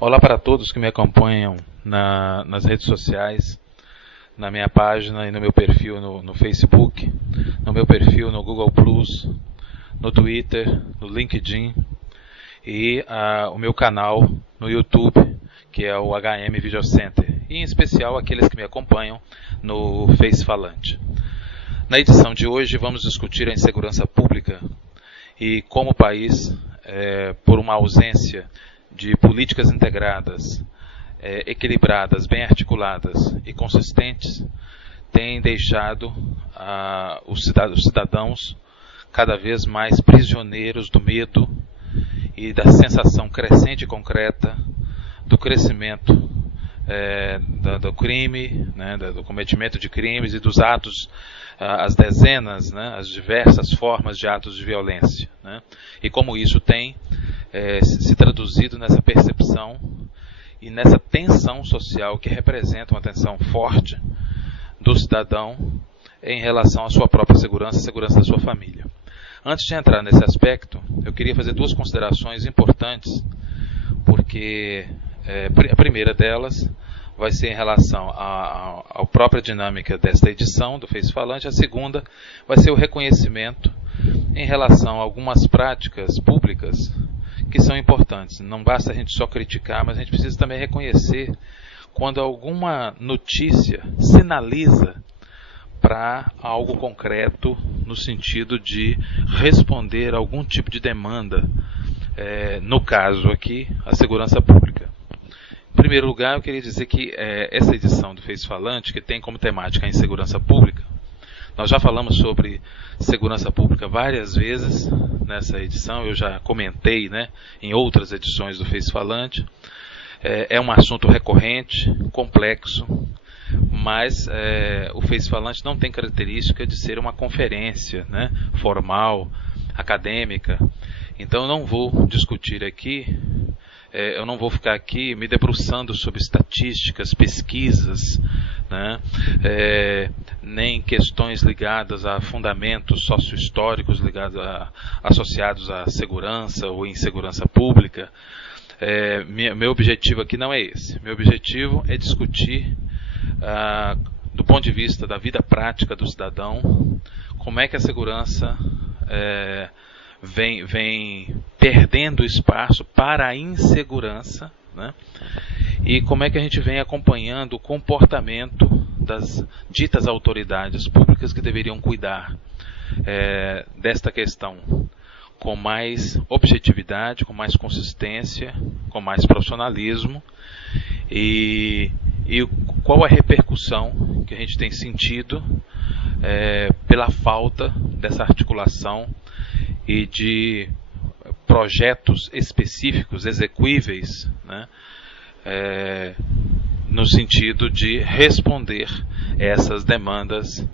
Olá para todos que me acompanham nas redes sociais, na minha página e no meu perfil no Facebook, no meu perfil no Google+, no Twitter, no LinkedIn e o meu canal no YouTube, que é o HM Video Center, e em especial aqueles que me acompanham no Face Falante. Na edição de hoje vamos discutir a insegurança pública e como o país, por uma ausência de políticas integradas, equilibradas, bem articuladas e consistentes, tem deixado os cidadãos cada vez mais prisioneiros do medo e da sensação crescente e concreta do crescimento do crime, né, do cometimento de crimes e dos atos, as dezenas, né, as diversas formas de atos de violência, né, e como isso tem se traduzido nessa percepção e nessa tensão social que representa uma tensão forte do cidadão em relação à sua própria segurança e segurança da sua família. Antes de entrar nesse aspecto, eu queria fazer duas considerações importantes, porque a primeira delas vai ser em relação à própria dinâmica desta edição do Face Falante. A segunda vai ser o reconhecimento em relação a algumas práticas públicas que são importantes. Não basta a gente só criticar, mas a gente precisa também reconhecer quando alguma notícia sinaliza para algo concreto no sentido de responder a algum tipo de demanda, no caso aqui, a segurança pública. Em primeiro lugar, eu queria dizer que essa edição do Face Falante, que tem como temática a insegurança pública, nós já falamos sobre segurança pública várias vezes nessa edição, eu já comentei, né, em outras edições do Face Falante. É um assunto recorrente, complexo, mas o Face Falante não tem característica de ser uma conferência, né, formal, acadêmica. Então eu não vou discutir aqui, eu não vou ficar aqui me debruçando sobre estatísticas, pesquisas, né, nem questões ligadas a fundamentos sociohistóricos associados à segurança ou insegurança pública. Meu objetivo aqui não é esse. Meu objetivo é discutir, do ponto de vista da vida prática do cidadão, como é que a segurança vem perdendo espaço para a insegurança, né? E como é que a gente vem acompanhando o comportamento das ditas autoridades públicas que deveriam cuidar desta questão com mais objetividade, com mais consistência, com mais profissionalismo, e qual a repercussão que a gente tem sentido pela falta dessa articulação e de projetos específicos, execuíveis, né, no sentido de responder essas demandas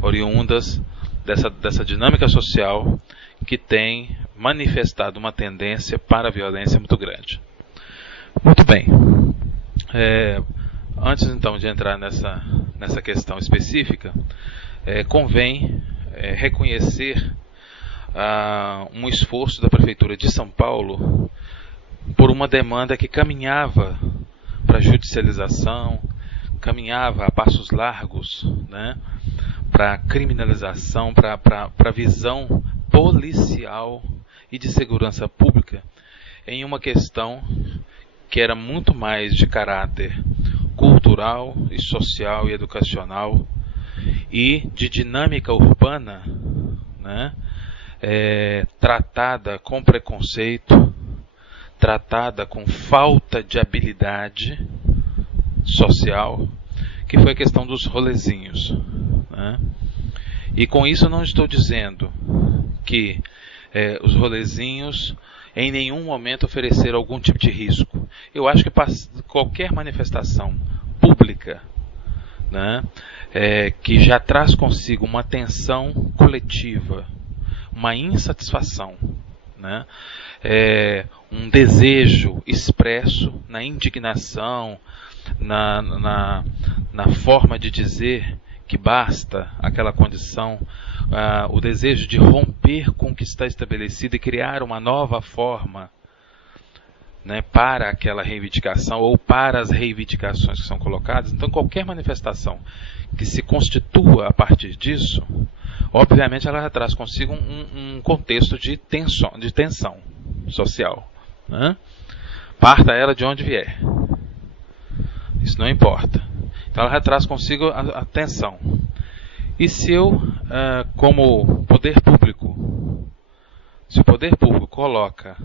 oriundas dessa dinâmica social que tem manifestado uma tendência para a violência muito grande. Muito bem. Antes então de entrar nessa questão específica, convém reconhecer um esforço da Prefeitura de São Paulo por uma demanda que caminhava para a judicialização, caminhava a passos largos, né, para a criminalização, para a visão policial e de segurança pública em uma questão que era muito mais de caráter cultural e social e educacional e de dinâmica urbana, né, tratada com preconceito, tratada com falta de habilidade social, que foi a questão dos rolezinhos, né? E com isso eu não estou dizendo que os rolezinhos em nenhum momento ofereceram algum tipo de risco. Eu acho que qualquer manifestação pública, né, que já traz consigo uma tensão coletiva, uma insatisfação, né, um desejo expresso na indignação, na forma de dizer que basta aquela condição, o desejo de romper com o que está estabelecido e criar uma nova forma né, para aquela reivindicação ou para as reivindicações que são colocadas. Então, qualquer manifestação que se constitua a partir disso, obviamente ela traz consigo um contexto de tensão social, né? Parta ela de onde vier, isso não importa. Então ela traz consigo a tensão. E se eu, como poder público, se o poder público coloca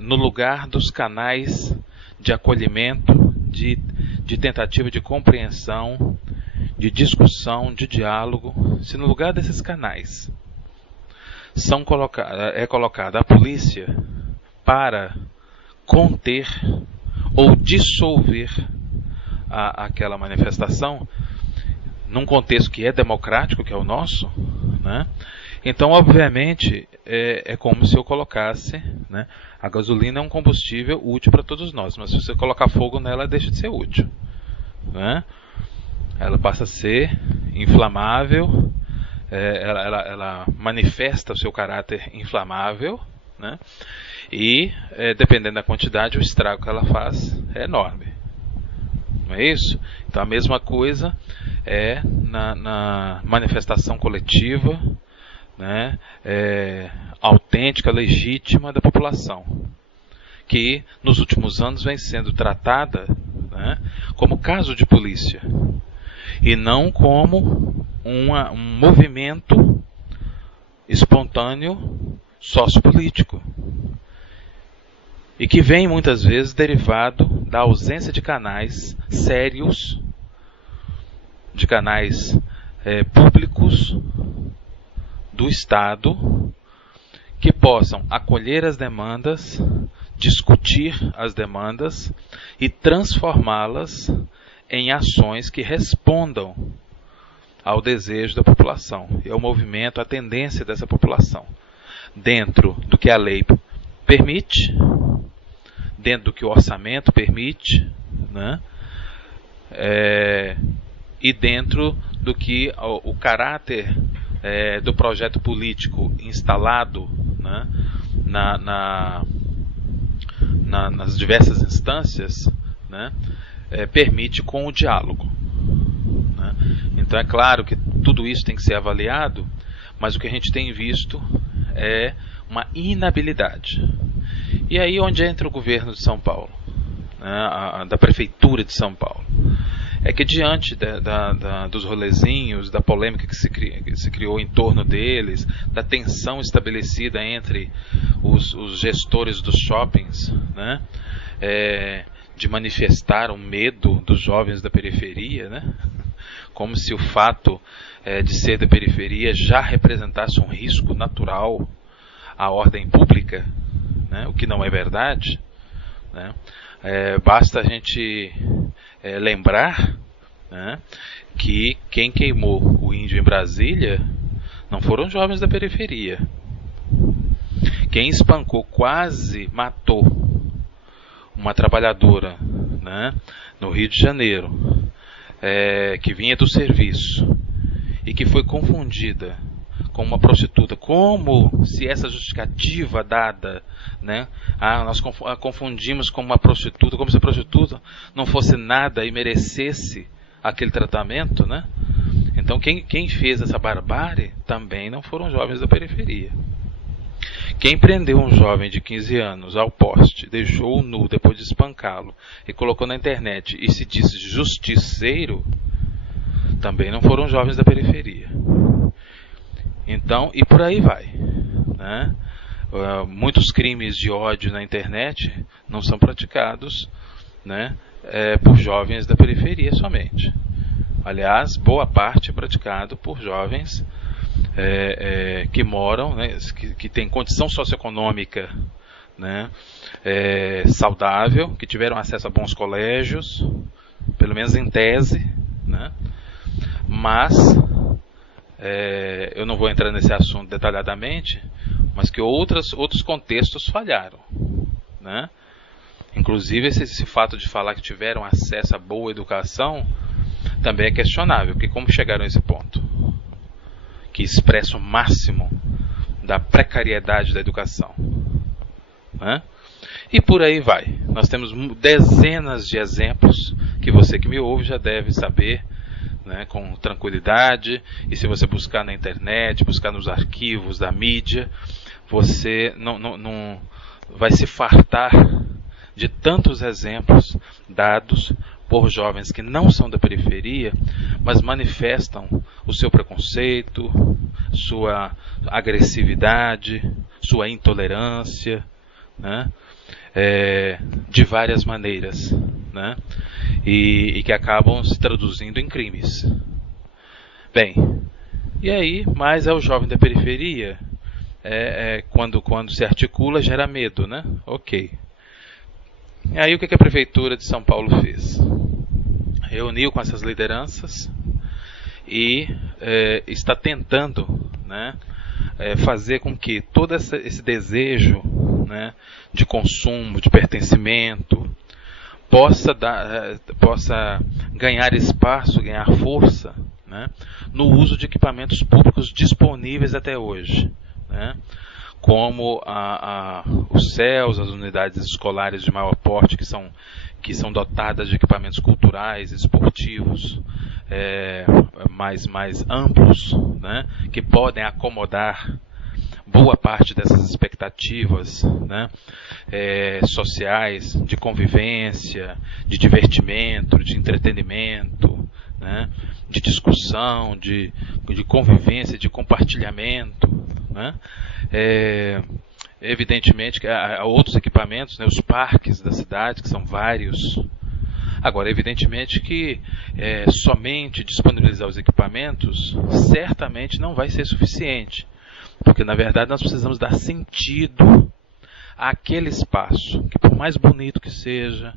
no lugar dos canais de acolhimento, de tentativa de compreensão, de discussão, de diálogo, se no lugar desses canais é colocada a polícia para conter ou dissolver aquela manifestação, num contexto que é democrático, que é o nosso, né? Então, obviamente, é como se eu colocasse, né? A gasolina é um combustível útil para todos nós, mas se você colocar fogo nela, ela deixa de ser útil, né? Ela passa a ser inflamável, ela manifesta o seu caráter inflamável, né? E, dependendo da quantidade, o estrago que ela faz é enorme. Não é isso? Então, a mesma coisa é na manifestação coletiva, né, autêntica, legítima da população, que nos últimos anos vem sendo tratada, né, como caso de polícia e não como um movimento espontâneo sociopolítico, e que vem muitas vezes derivado da ausência de canais sérios, de canais públicos do Estado que possam acolher as demandas, discutir as demandas e transformá-las em ações que respondam ao desejo da população e ao movimento, à tendência dessa população, dentro do que a lei permite, dentro do que o orçamento permite, né? E dentro do que o caráter do projeto político instalado, né, nas diversas instâncias, né, permite com o diálogo, né? Então é claro que tudo isso tem que ser avaliado, mas o que a gente tem visto é uma inabilidade. E aí onde entra o governo de São Paulo, né, da prefeitura de São Paulo? É que diante dos rolezinhos, da polêmica que se criou em torno deles, da tensão estabelecida entre os gestores dos shoppings, né, de manifestar o medo dos jovens da periferia, né, como se o fato de ser da periferia já representasse um risco natural à ordem pública, né, o que não é verdade, né? Basta a gente lembrar, né, que quem queimou o índio em Brasília não foram jovens da periferia. Quem espancou, quase matou uma trabalhadora, né, no Rio de Janeiro, que vinha do serviço e que foi confundida com uma prostituta, como se essa justificativa dada, né, nós confundimos com uma prostituta, como se a prostituta não fosse nada e merecesse aquele tratamento, né? Então quem fez essa barbárie também não foram jovens da periferia. Quem prendeu um jovem de 15 anos ao poste, deixou-o nu depois de espancá-lo e colocou na internet e se disse justiceiro, também não foram jovens da periferia. Então, e por aí vai, né? Muitos crimes de ódio na internet não são praticados, né, por jovens da periferia somente. Aliás, boa parte é praticado por jovens que moram, né, que têm condição socioeconômica, né, saudável, que tiveram acesso a bons colégios, pelo menos em tese, né? Mas eu não vou entrar nesse assunto detalhadamente, mas que outros contextos falharam, né? Inclusive esse fato de falar que tiveram acesso a boa educação também é questionável, porque como chegaram a esse ponto? Que expressa o máximo da precariedade da educação, né? E por aí vai. Nós temos dezenas de exemplos que você que me ouve já deve saber, né, com tranquilidade. E se você buscar na internet, buscar nos arquivos da mídia, você não vai se fartar de tantos exemplos dados por jovens que não são da periferia, mas manifestam o seu preconceito, sua agressividade, sua intolerância, né? De várias maneiras, né? E que acabam se traduzindo em crimes. Bem, e aí, mais é o jovem da periferia, quando se articula, gera medo, né? Ok. E aí o que a Prefeitura de São Paulo fez? Reuniu com essas lideranças e está tentando, né, fazer com que todo esse desejo, né, de consumo, de pertencimento, possa ganhar espaço, ganhar força, né, no uso de equipamentos públicos disponíveis até hoje, né, como os CELs, as unidades escolares de maior porte, que são dotadas de equipamentos culturais, esportivos, mais amplos, né, que podem acomodar boa parte dessas expectativas, né, sociais, de convivência, de divertimento, de entretenimento, né, de discussão, de convivência, de compartilhamento, né. Evidentemente que há outros equipamentos, né, os parques da cidade, que são vários. Agora, evidentemente que somente disponibilizar os equipamentos certamente não vai ser suficiente, porque na verdade nós precisamos dar sentido àquele espaço, que por mais bonito que seja,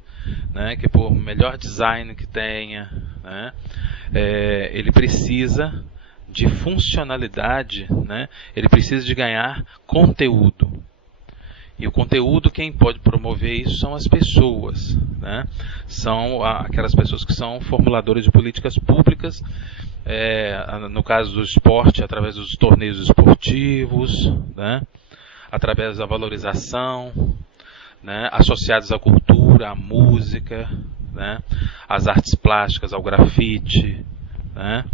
né, que por melhor design que tenha, né, ele precisa de funcionalidade, né, ele precisa de ganhar conteúdo. E o conteúdo, quem pode promover isso são as pessoas, né? São aquelas pessoas que são formuladoras de políticas públicas, no caso do esporte, através dos torneios esportivos, né? Através da valorização, né? Associados à cultura, à música, né? Às artes plásticas, ao grafite, né?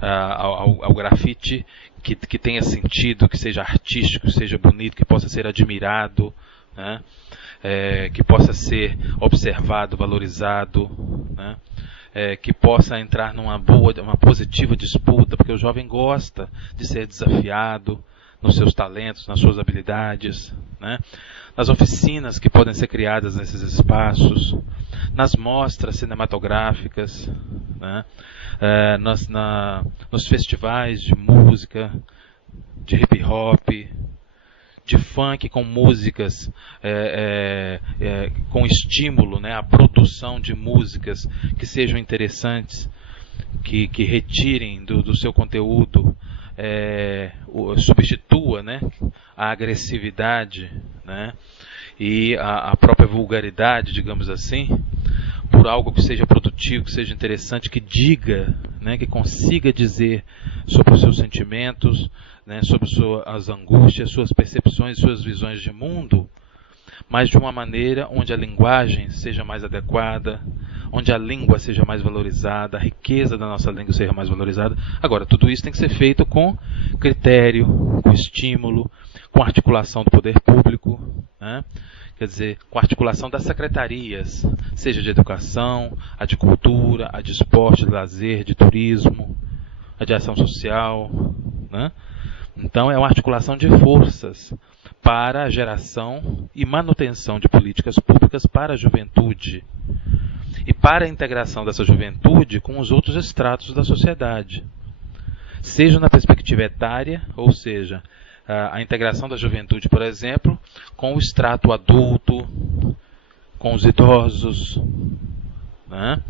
Ao grafite que tenha sentido, que seja artístico, que seja bonito, que possa ser admirado, né? Que possa ser observado, valorizado, né? Que possa entrar numa uma positiva disputa, porque o jovem gosta de ser desafiado nos seus talentos, nas suas habilidades, né? Nas oficinas que podem ser criadas nesses espaços, nas mostras cinematográficas, né? Nos festivais de música, de hip hop, de funk com músicas, com estímulo, né, à produção de músicas que sejam interessantes, que retirem do seu conteúdo, substitua, né, a agressividade, né, e a própria vulgaridade, digamos assim, por algo que seja produtivo, que seja interessante, que diga, né, que consiga dizer sobre os seus sentimentos, né, sobre as angústias, suas percepções, suas visões de mundo, mas de uma maneira onde a linguagem seja mais adequada, onde a língua seja mais valorizada, a riqueza da nossa língua seja mais valorizada. Agora, tudo isso tem que ser feito com critério, com estímulo, com articulação do poder público, né? Quer dizer, com a articulação das secretarias, seja de educação, a de cultura, a de esporte, de lazer, de turismo, a de ação social, né? Então é uma articulação de forças para a geração e manutenção de políticas públicas para a juventude e para a integração dessa juventude com os outros estratos da sociedade, seja na perspectiva etária, ou seja, a integração da juventude, por exemplo, com o extrato adulto, com os idosos, né?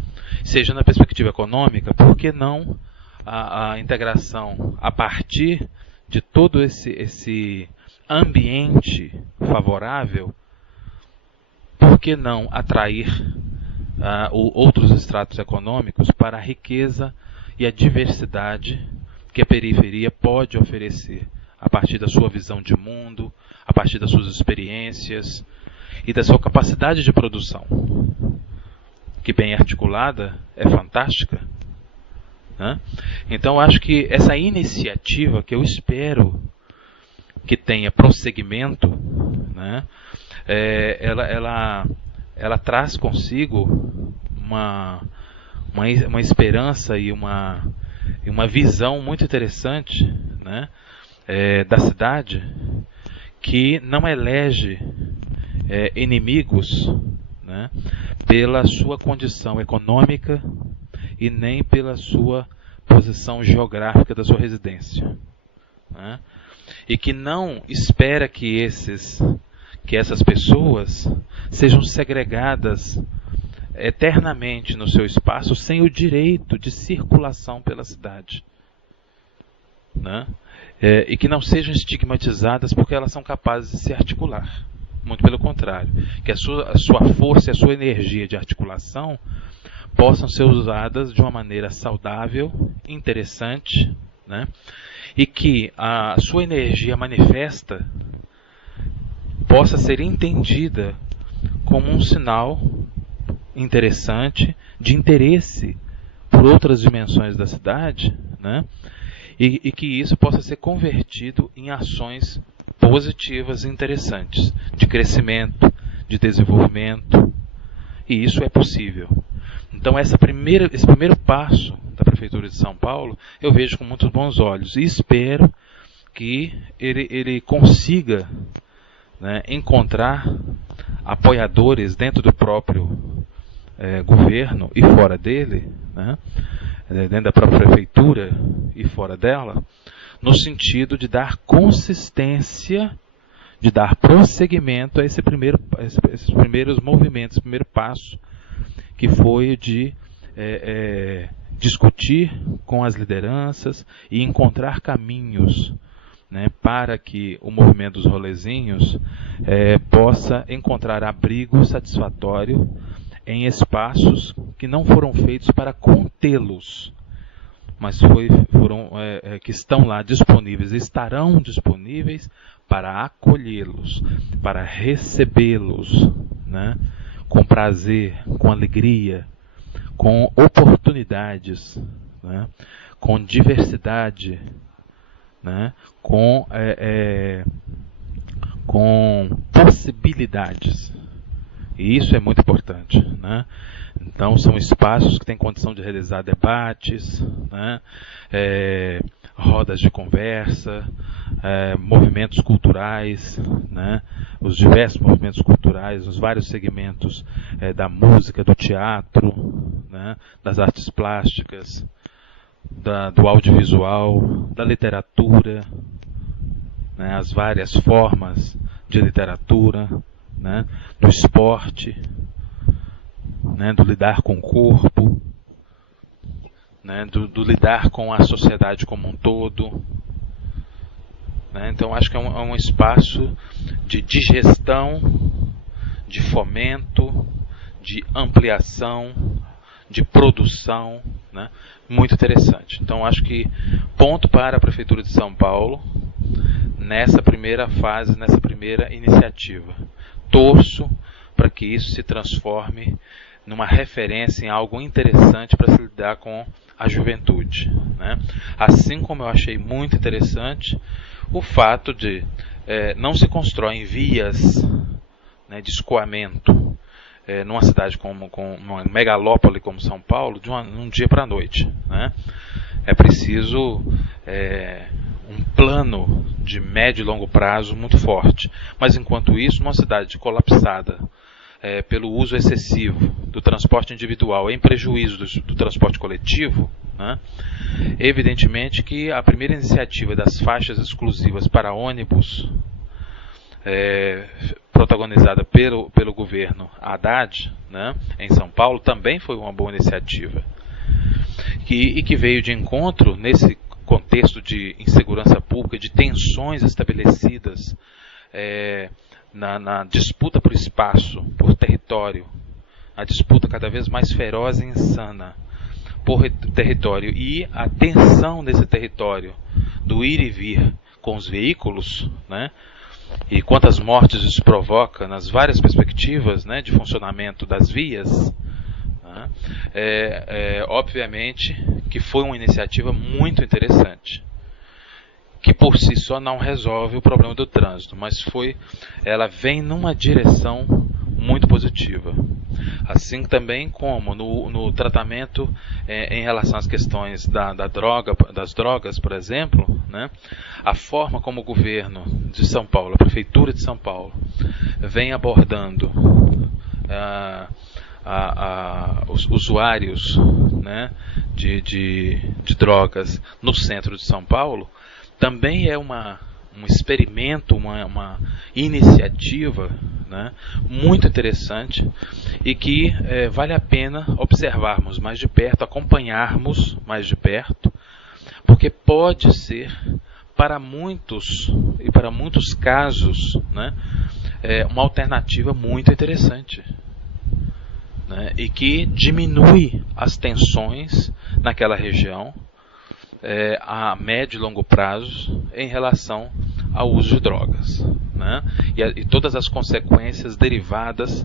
Seja na perspectiva econômica, por que não a integração a partir de todo esse ambiente favorável, por que não atrair outros estratos econômicos para a riqueza e a diversidade que a periferia pode oferecer a partir da sua visão de mundo, a partir das suas experiências e da sua capacidade de produção, que bem articulada é fantástica, né? Então acho que essa iniciativa, que eu espero que tenha prosseguimento, né, ela traz consigo uma esperança e uma visão muito interessante, né, da cidade, que não elege inimigos, né, pela sua condição econômica e nem pela sua posição geográfica da sua residência, né, e que não espera que essas pessoas sejam segregadas eternamente no seu espaço sem o direito de circulação pela cidade, né? E que não sejam estigmatizadas porque elas são capazes de se articular. Muito pelo contrário, que a sua força e a sua energia de articulação possam ser usadas de uma maneira saudável, interessante, né? E que a sua energia manifesta possa ser entendida como um sinal interessante de interesse por outras dimensões da cidade, né? E que isso possa ser convertido em ações positivas e interessantes, de crescimento, de desenvolvimento, e isso é possível. Então esse primeiro passo da Prefeitura de São Paulo eu vejo com muitos bons olhos e espero que ele consiga, né, encontrar apoiadores dentro do próprio governo e fora dele, né, dentro da própria prefeitura e fora dela, no sentido de dar consistência, de dar prosseguimento a esses primeiros movimentos, esse primeiro passo, que foi de discutir com as lideranças e encontrar caminhos, né, para que o movimento dos rolezinhos possa encontrar abrigo satisfatório em espaços que não foram feitos para contê-los, mas que estão lá disponíveis, estarão disponíveis para acolhê-los, para recebê-los, né, com prazer, com alegria, com oportunidades, né, com diversidade, né, com possibilidades. E isso é muito importante, né? Então são espaços que têm condição de realizar debates, né, rodas de conversa, movimentos culturais, né, os diversos movimentos culturais, os vários segmentos da música, do teatro, né, das artes plásticas, do audiovisual, da literatura, né, as várias formas de literatura, né, do esporte, né, do lidar com o corpo, né, do lidar com a sociedade como um todo, né. Então acho que é um espaço de digestão, de fomento, de ampliação, de produção, né, muito interessante. Então acho que ponto para a Prefeitura de São Paulo nessa primeira fase, nessa primeira iniciativa. Torço para que isso se transforme numa referência em algo interessante para se lidar com a juventude, né? Assim como eu achei muito interessante o fato de não se constroem vias, né, de escoamento numa cidade como uma megalópole como São Paulo de um dia para a noite, né? É preciso um plano de médio e longo prazo muito forte. Mas enquanto isso, numa cidade colapsada pelo uso excessivo do transporte individual em prejuízo do transporte coletivo, né, evidentemente que a primeira iniciativa das faixas exclusivas para ônibus, protagonizada pelo governo Haddad, né, em São Paulo, também foi uma boa iniciativa. E que veio de encontro nesse contexto de insegurança pública, de tensões estabelecidas na disputa por espaço, por território, a disputa cada vez mais feroz e insana por território e a tensão desse território, do ir e vir com os veículos, né, e quantas mortes isso provoca nas várias perspectivas, né, de funcionamento das vias, né, obviamente que foi uma iniciativa muito interessante, que por si só não resolve o problema do trânsito, mas ela vem numa direção muito positiva. Assim também como no tratamento em relação às questões das drogas, por exemplo, né, a forma como o governo de São Paulo, a Prefeitura de São Paulo, vem abordando os usuários, né, de drogas no centro de São Paulo, também é um experimento, uma iniciativa, né, muito interessante e que vale a pena observarmos mais de perto, acompanharmos mais de perto, porque pode ser para muitos casos, né, uma alternativa muito interessante, né, e que diminui as tensões naquela região a médio e longo prazo em relação ao uso de drogas, né? E todas as consequências derivadas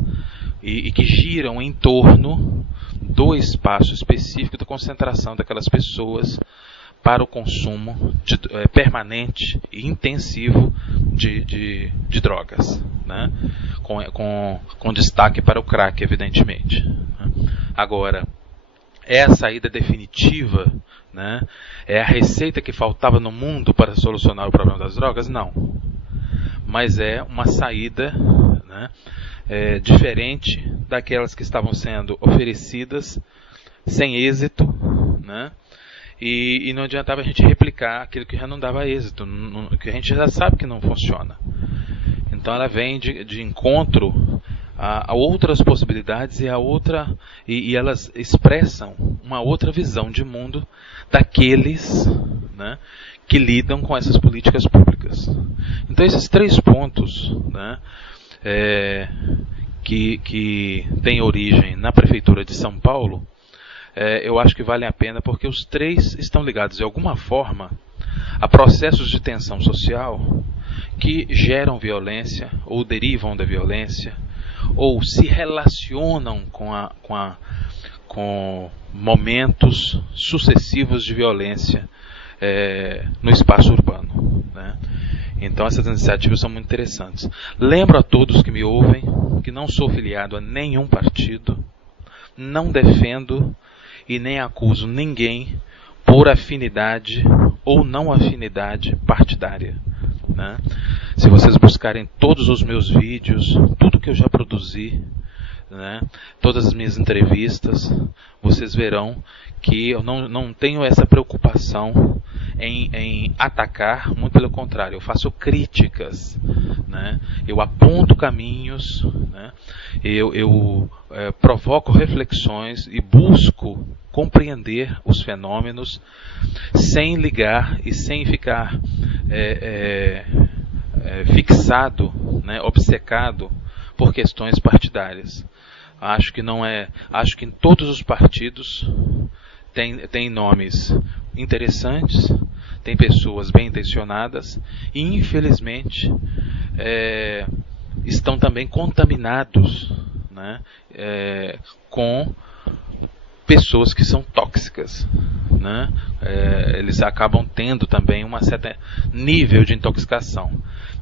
e que giram em torno do espaço específico da concentração daquelas pessoas para o consumo permanente e intensivo de drogas, né? Com destaque para o crack, evidentemente, né? Agora, é a saída definitiva, né? É a receita que faltava no mundo para solucionar o problema das drogas? Não. Mas é uma saída, né, diferente daquelas que estavam sendo oferecidas sem êxito, né? E não adiantava a gente replicar aquilo que já não dava êxito, que a gente já sabe que não funciona. Então ela vem de encontro a outras possibilidades e elas expressam uma outra visão de mundo daqueles, né, que lidam com essas políticas públicas. Então esses 3 pontos, né, que têm origem na Prefeitura de São Paulo, eu acho que valem a pena porque os 3 estão ligados de alguma forma a processos de tensão social que geram violência ou derivam da violência, ou se relacionam com momentos sucessivos de violência no espaço urbano, né? Então essas iniciativas são muito interessantes. Lembro a todos que me ouvem que não sou filiado a nenhum partido, não defendo e nem acuso ninguém por afinidade ou não afinidade partidária, né? Se vocês buscarem todos os meus vídeos, tudo que eu já produzi, né, todas as minhas entrevistas, vocês verão que eu não tenho essa preocupação em atacar, muito pelo contrário, eu faço críticas, né, eu aponto caminhos, né, eu provoco reflexões e busco compreender os fenômenos sem ligar e sem ficar fixado, né, obcecado por questões partidárias. Acho que em todos os partidos tem nomes interessantes, tem pessoas bem intencionadas e infelizmente estão também contaminados, né, com pessoas que são tóxicas, né? Eles acabam tendo também um certo nível de intoxicação,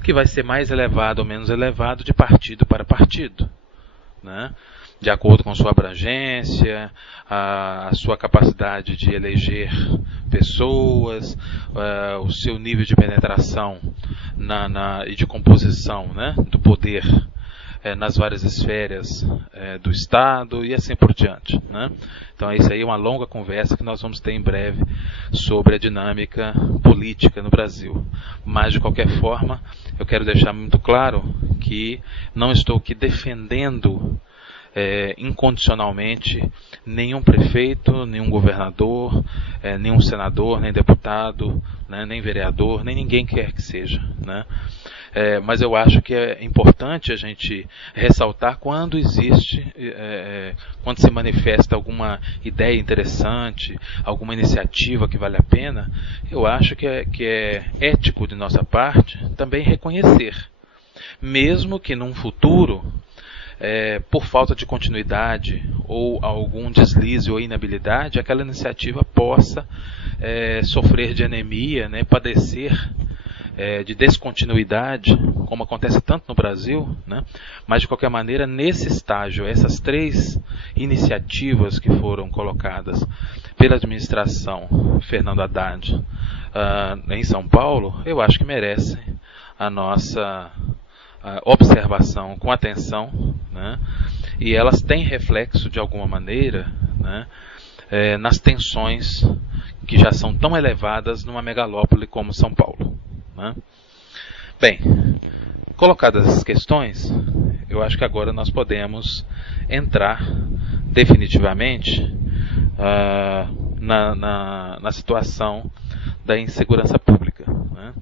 que vai ser mais elevado ou menos elevado de partido para partido, né? De acordo com sua abrangência, a sua capacidade de eleger pessoas, o seu nível de penetração e de composição, né, do poder nas várias esferas do Estado e assim por diante, né? Então isso aí é uma longa conversa que nós vamos ter em breve sobre a dinâmica política no Brasil. Mas de qualquer forma, eu quero deixar muito claro que não estou aqui defendendo incondicionalmente nenhum prefeito, nenhum governador, nenhum senador, nem deputado, né, nem vereador, nem ninguém quer que seja, né? Mas eu acho que é importante a gente ressaltar quando quando se manifesta alguma ideia interessante, alguma iniciativa que vale a pena. Eu acho que é ético de nossa parte também reconhecer, mesmo que num futuro, por falta de continuidade ou algum deslize ou inabilidade, aquela iniciativa possa sofrer de anemia, né, padecer de descontinuidade, como acontece tanto no Brasil, né? Mas de qualquer maneira, nesse estágio, essas 3 iniciativas que foram colocadas pela administração Fernando Haddad em São Paulo, eu acho que merecem a nossa observação com atenção, né? E elas têm reflexo de alguma maneira, né, nas tensões que já são tão elevadas numa megalópole como São Paulo, né? Bem, colocadas essas questões, eu acho que agora nós podemos entrar definitivamente na situação da insegurança pública, né?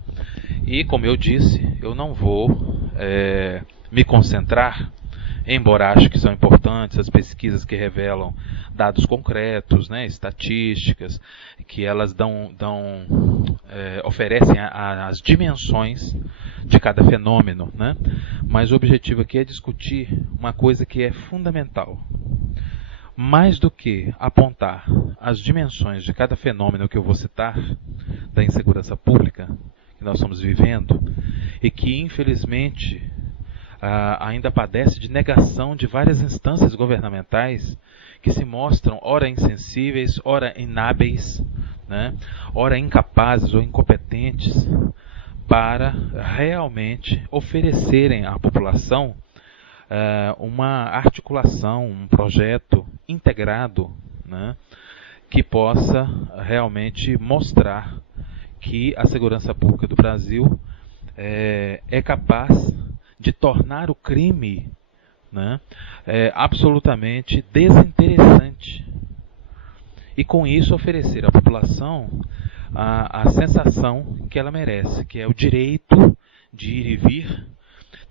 E como eu disse, eu não vou me concentrar, embora acho que são importantes as pesquisas que revelam dados concretos, né, estatísticas, que elas oferecem as dimensões de cada fenômeno, né? Mas o objetivo aqui é discutir uma coisa que é fundamental. Mais do que apontar as dimensões de cada fenômeno que eu vou citar, da insegurança pública que nós estamos vivendo, e que infelizmente ainda padece de negação de várias instâncias governamentais que se mostram ora insensíveis, ora inábeis, né, ora incapazes ou incompetentes para realmente oferecerem à população uma articulação, um projeto integrado, né, que possa realmente mostrar que a segurança pública do Brasil é capaz de tornar o crime, né, absolutamente desinteressante. E com isso oferecer à população a sensação que ela merece, que é o direito de ir e vir,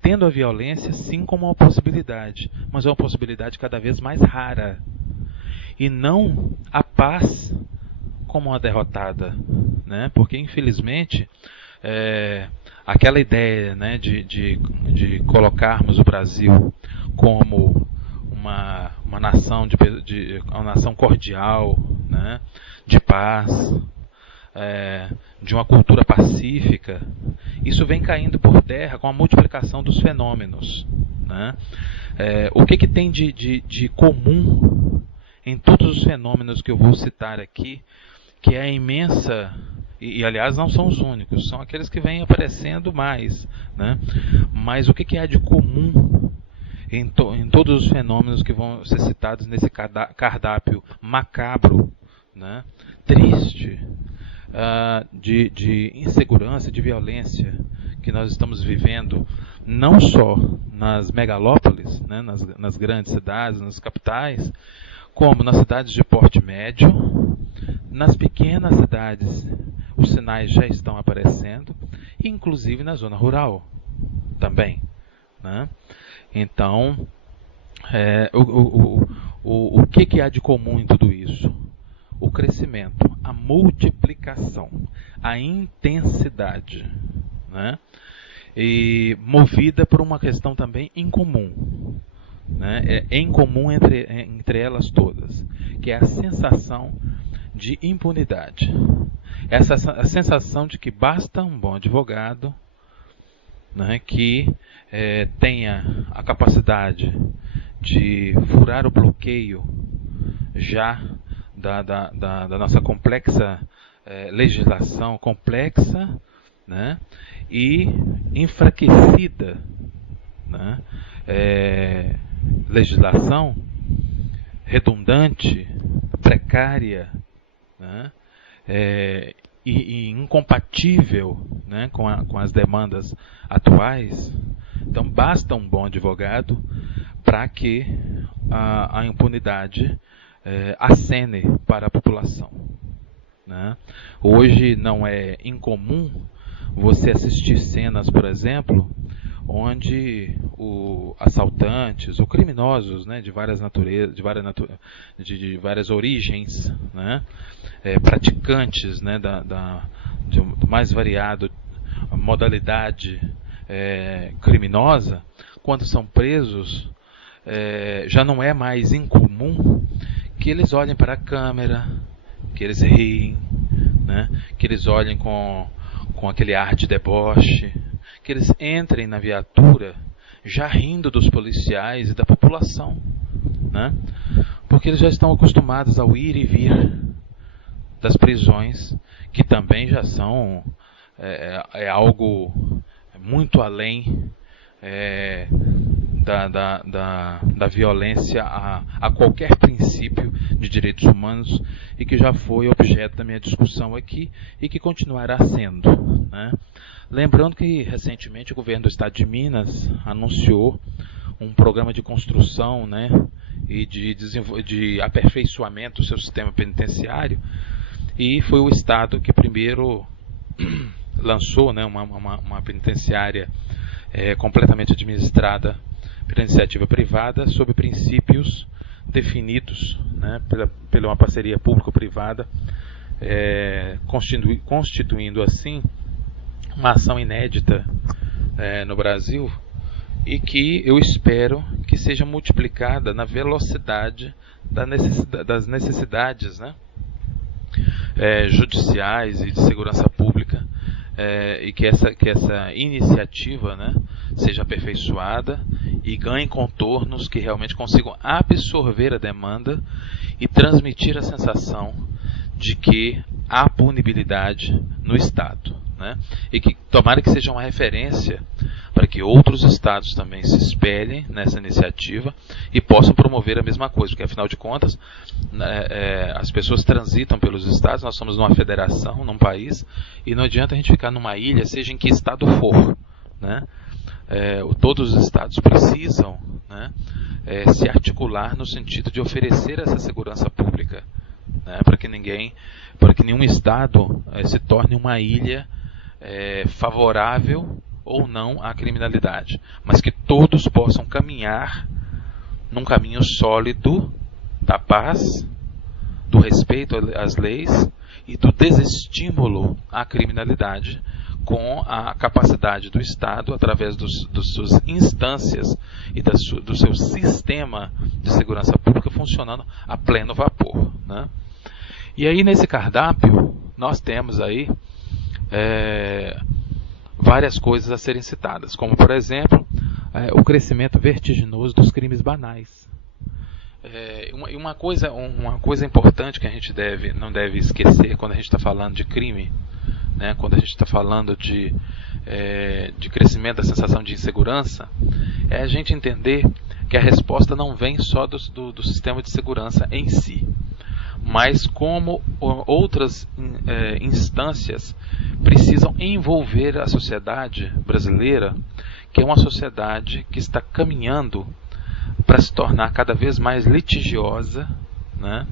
tendo a violência sim como uma possibilidade, mas é uma possibilidade cada vez mais rara. E não a paz como uma derrotada, né? Porque infelizmente aquela ideia, né, de colocarmos o Brasil como uma nação uma nação cordial, né, de paz, de uma cultura pacífica, isso vem caindo por terra com a multiplicação dos fenômenos, né? O que tem de comum em todos os fenômenos que eu vou citar aqui, que é a imensa, e aliás não são os únicos, são aqueles que vêm aparecendo mais, né? Mas o que há de comum em todos os fenômenos que vão ser citados nesse cardápio macabro, né, triste, de insegurança e de violência que nós estamos vivendo, não só nas megalópolis, né, nas grandes cidades, nas capitais, como nas cidades de porte médio, nas pequenas cidades os sinais já estão aparecendo, e inclusive na zona rural também, né? Então, o que há de comum em tudo isso? O crescimento, a multiplicação, a intensidade, né? E movida por uma questão também incomum, né? É incomum entre elas todas, que é a sensação de impunidade. A sensação de que basta um bom advogado, né, que tenha a capacidade de furar o bloqueio já da nossa complexa legislação complexa, né, e enfraquecida, né, legislação redundante, precária, né, e incompatível, né, com as demandas atuais. Então basta um bom advogado para que a impunidade acene para a população, né? Hoje não é incomum você assistir cenas, por exemplo, onde assaltantes ou criminosos, né, de várias naturezas, de várias origens, né, praticantes, né, de mais variado modalidade criminosa, quando são presos, já não é mais incomum que eles olhem para a câmera, que eles riem, né? Que eles olhem com aquele ar de deboche, que eles entrem na viatura já rindo dos policiais e da população, né? Porque eles já estão acostumados ao ir e vir das prisões, que também já são algo muito além da violência a qualquer princípio de direitos humanos, e que já foi objeto da minha discussão aqui e que continuará sendo, né? Lembrando que recentemente o governo do estado de Minas anunciou um programa de construção, né, e de aperfeiçoamento do seu sistema penitenciário, e foi o estado que primeiro lançou, né, uma penitenciária completamente administrada pela iniciativa privada, sob princípios definidos, né, pela uma parceria público-privada, constituindo assim uma ação inédita no Brasil, e que eu espero que seja multiplicada na velocidade das necessidades, né, judiciais e de segurança pública, e que essa iniciativa, né, seja aperfeiçoada e ganhe contornos que realmente consigam absorver a demanda e transmitir a sensação de que há punibilidade no Estado, né? E que tomara que seja uma referência para que outros estados também se espelhem nessa iniciativa e possam promover a mesma coisa, porque afinal de contas as pessoas transitam pelos estados, nós somos numa federação, num país, e não adianta a gente ficar numa ilha, seja em que estado for, né? Todos os estados precisam, né, se articular no sentido de oferecer essa segurança pública, né, para que nenhum estado se torne uma ilha favorável ou não à criminalidade, mas que todos possam caminhar num caminho sólido da paz, do respeito às leis e do desestímulo à criminalidade, com a capacidade do Estado, através das suas instâncias e do seu sistema de segurança pública funcionando a pleno vapor, né? E aí, nesse cardápio, nós temos aí várias coisas a serem citadas, como, por exemplo, o crescimento vertiginoso dos crimes banais. Uma coisa importante que a gente não deve esquecer quando a gente está falando de crime, né, quando a gente está falando de crescimento da sensação de insegurança, é a gente entender que a resposta não vem só do sistema de segurança em si, mas como outras instâncias precisam envolver a sociedade brasileira, que é uma sociedade que está caminhando para se tornar cada vez mais litigiosa, né,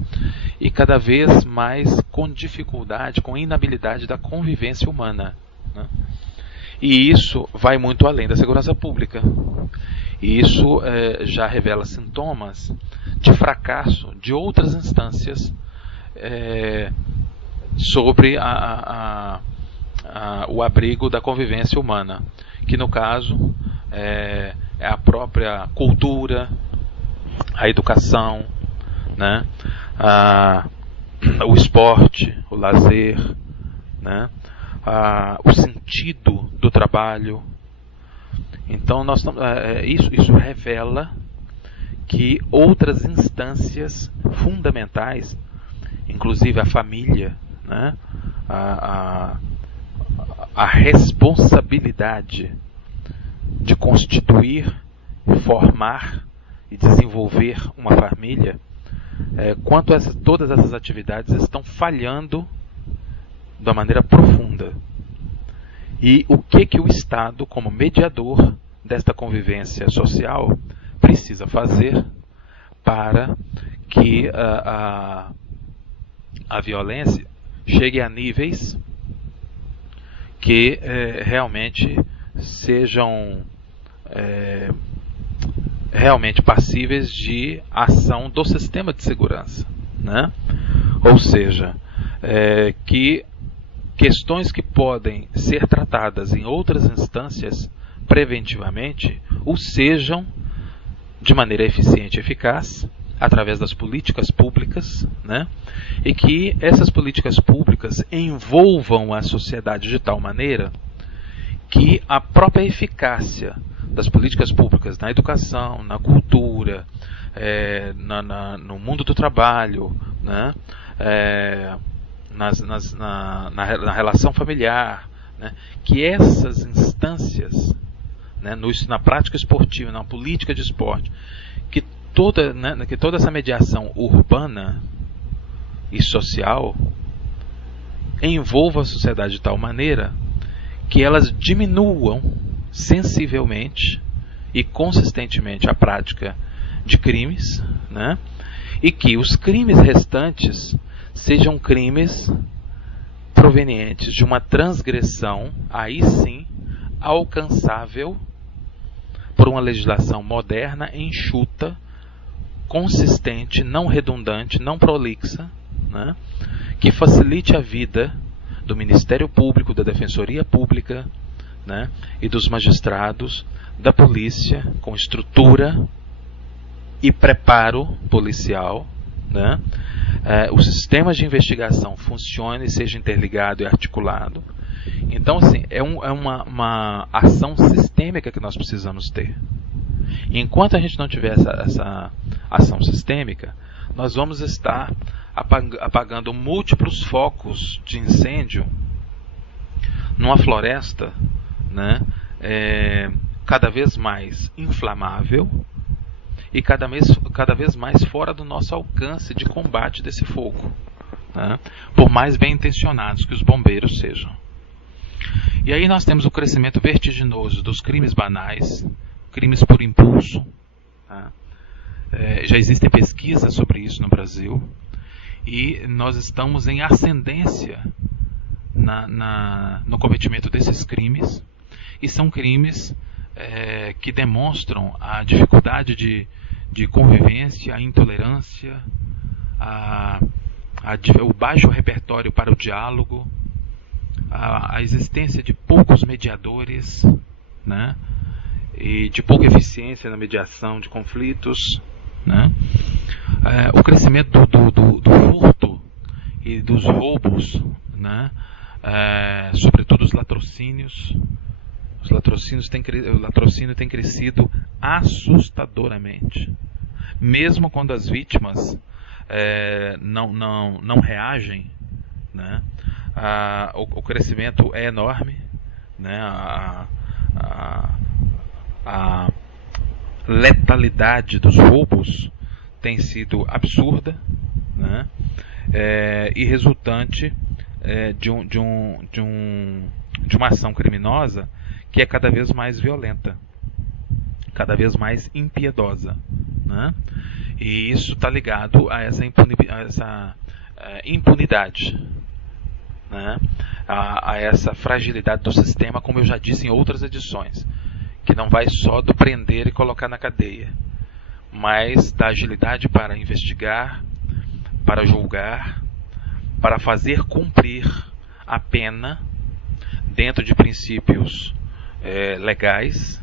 e cada vez mais com dificuldade, com inabilidade da convivência humana, né? E isso vai muito além da segurança pública. E isso já revela sintomas de fracasso de outras instâncias sobre o abrigo da convivência humana, que no caso é a própria cultura, a educação, né, o esporte, o lazer, né, o sentido do trabalho. Então isso revela que outras instâncias fundamentais, inclusive a família, né, a responsabilidade de constituir, formar e desenvolver uma família, quanto a todas essas atividades estão falhando de uma maneira profunda. E o que o Estado, como mediador desta convivência social, precisa fazer para que a violência chegue a níveis que realmente sejam realmente passíveis de ação do sistema de segurança, né? Ou seja, que questões que podem ser tratadas em outras instâncias preventivamente, ou sejam de maneira eficiente e eficaz, através das políticas públicas, né? E que essas políticas públicas envolvam a sociedade de tal maneira que a própria eficácia das políticas públicas na educação, na cultura, no mundo do trabalho, né? Na relação familiar, né? Que essas instâncias, né? Na prática esportiva, na política de esporte, que toda essa mediação urbana e social envolva a sociedade de tal maneira que elas diminuam sensivelmente e consistentemente a prática de crimes, né? E que os crimes restantes sejam crimes provenientes de uma transgressão, aí sim, alcançável por uma legislação moderna, enxuta, consistente, não redundante, não prolixa, né? Que facilite a vida do Ministério Público, da Defensoria Pública, né? E dos magistrados, da polícia, com estrutura e preparo policial, né? Os sistemas de investigação funcionem, seja interligado e articulado. Então, assim, é uma ação sistêmica que nós precisamos ter. Enquanto a gente não tiver essa ação sistêmica, nós vamos estar apagando múltiplos focos de incêndio numa floresta, né, cada vez mais inflamável e cada vez mais fora do nosso alcance de combate desse fogo, né, por mais bem intencionados que os bombeiros sejam. E aí nós temos o crescimento vertiginoso dos crimes banais, crimes por impulso. Tá? Já existem pesquisas sobre isso no Brasil. E nós estamos em ascendência no cometimento desses crimes. E são crimes que demonstram a dificuldade de convivência, a intolerância, o baixo repertório para o diálogo, a existência de poucos mediadores, né? E de pouca eficiência na mediação de conflitos, né? O crescimento do furto e dos roubos, né? Sobretudo os latrocínios. O latrocínio tem crescido assustadoramente. Mesmo quando as vítimas não reagem, né? O crescimento é enorme, né? A letalidade dos roubos tem sido absurda, né? E resultante de uma ação criminosa que é cada vez mais violenta, cada vez mais impiedosa, né? E isso está ligado a essa impunidade, né? A essa fragilidade do sistema, como eu já disse em outras edições, que não vai só do prender e colocar na cadeia, mas da agilidade para investigar, para julgar, para fazer cumprir a pena dentro de princípios legais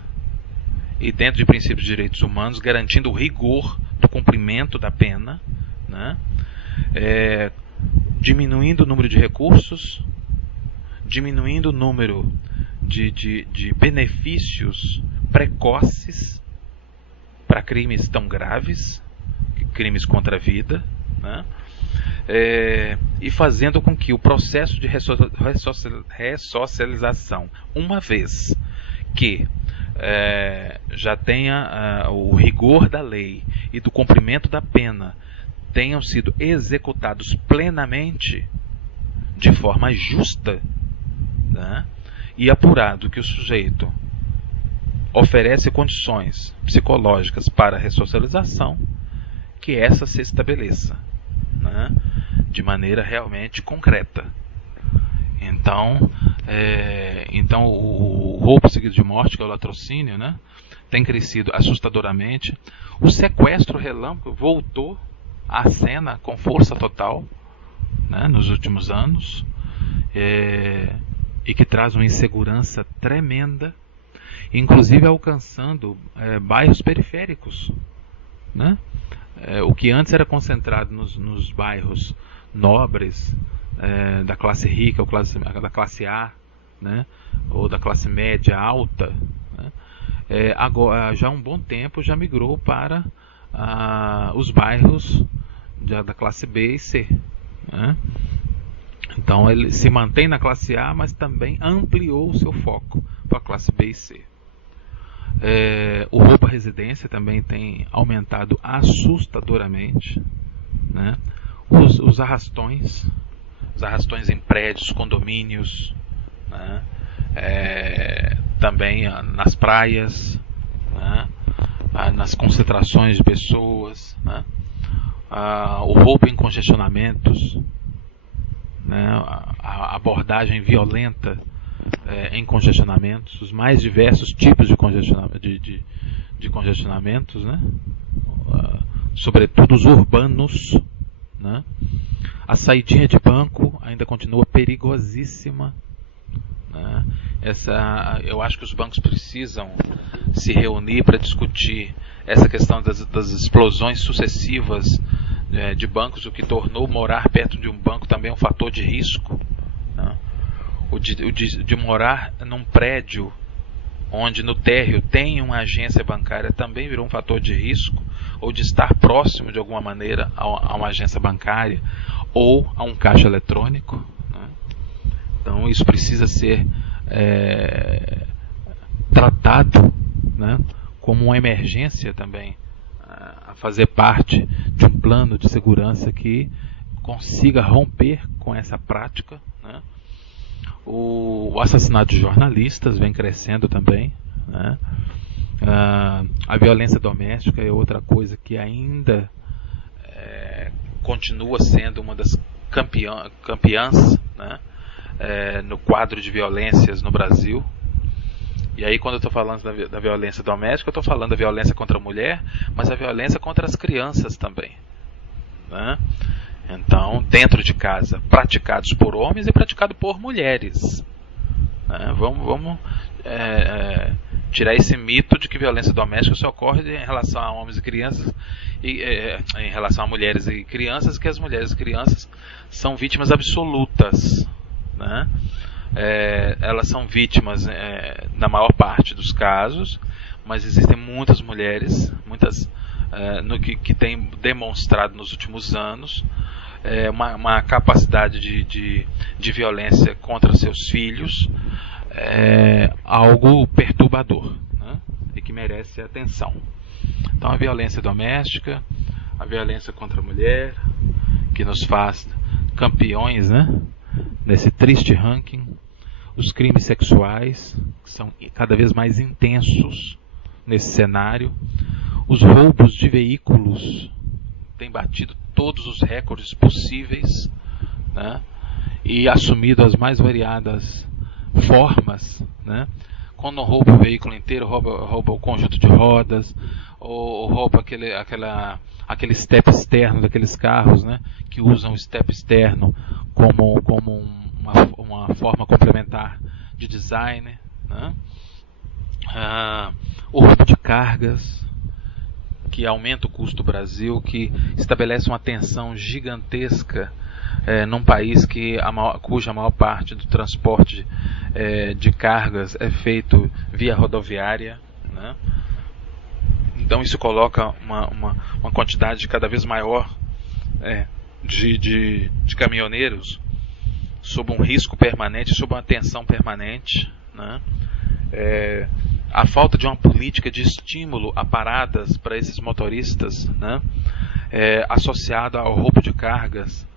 e dentro de princípios de direitos humanos, garantindo o rigor do cumprimento da pena, né? Diminuindo o número de recursos, diminuindo o número de benefícios precoces para crimes tão graves, crimes contra a vida, né? E fazendo com que o processo de ressocialização, uma vez que já tenha o rigor da lei e do cumprimento da pena, tenham sido executados plenamente, de forma justa, né? E apurado que o sujeito oferece condições psicológicas para a ressocialização, que essa se estabeleça, né? De maneira realmente concreta. Então o roubo seguido de morte, que é o latrocínio, né, tem crescido assustadoramente. O sequestro relâmpago voltou à cena com força total, né, nos últimos anos, e que traz uma insegurança tremenda. inclusive alcançando bairros periféricos, né? O que antes era concentrado nos bairros nobres, da classe rica, ou da classe A, né? Ou da classe média alta, né? Agora, já há um bom tempo já migrou para os bairros da classe B e C, né? Então ele se mantém na classe A, mas também ampliou o seu foco para a classe B e C. O roubo à residência também tem aumentado assustadoramente, né? Os arrastões em prédios, condomínios, né? Também nas praias, né? Nas concentrações de pessoas, né? O roubo em congestionamentos, né? A abordagem violenta em congestionamentos, os mais diversos tipos de congestionamentos, né? Sobretudo os urbanos, né? A saidinha de banco ainda continua perigosíssima, né? Eu acho que os bancos precisam se reunir para discutir essa questão das explosões sucessivas de bancos, o que tornou morar perto de um banco também um fator de risco, né? O de morar num prédio onde no térreo tem uma agência bancária também virou um fator de risco, ou de estar próximo de alguma maneira a uma agência bancária ou a um caixa eletrônico, né? Então isso precisa ser tratado, né, como uma emergência também, a fazer parte de um plano de segurança que consiga romper com essa prática, né? O assassinato de jornalistas vem crescendo também, né? A violência doméstica é outra coisa que ainda continua sendo uma das campeãs, né? No quadro de violências no Brasil. E aí, quando eu estou falando da violência doméstica, eu estou falando da violência contra a mulher, mas a violência contra as crianças também, né? Então, dentro de casa, praticados por homens e praticado por mulheres, né? Vamos tirar esse mito de que violência doméstica só ocorre em relação a homens e crianças, em relação a mulheres e crianças, que as mulheres e crianças são vítimas absolutas, né? Elas são vítimas na maior parte dos casos, mas existem muitas mulheres, que têm demonstrado nos últimos anos uma capacidade de violência contra seus filhos, algo perturbador, né? E que merece atenção. Então, a violência doméstica, a violência contra a mulher, que nos faz campeões, né, nesse triste ranking. Os crimes sexuais, que são cada vez mais intensos nesse cenário. Os roubos de veículos têm batido todos os recordes possíveis, né? E assumido as mais variadas formas, né? Quando não rouba o veículo inteiro, rouba o conjunto de rodas, ou rouba aquele step externo daqueles carros, né? Que usam o step externo como uma forma complementar de design, né? O roubo de cargas, que aumenta o custo do Brasil, que estabelece uma tensão gigantesca num país cuja maior parte do transporte de cargas é feito via rodoviária, né? Então isso coloca uma quantidade cada vez maior de caminhoneiros sob um risco permanente, sob uma tensão permanente, né? A falta de uma política de estímulo a paradas para esses motoristas, né, associada ao roubo de cargas,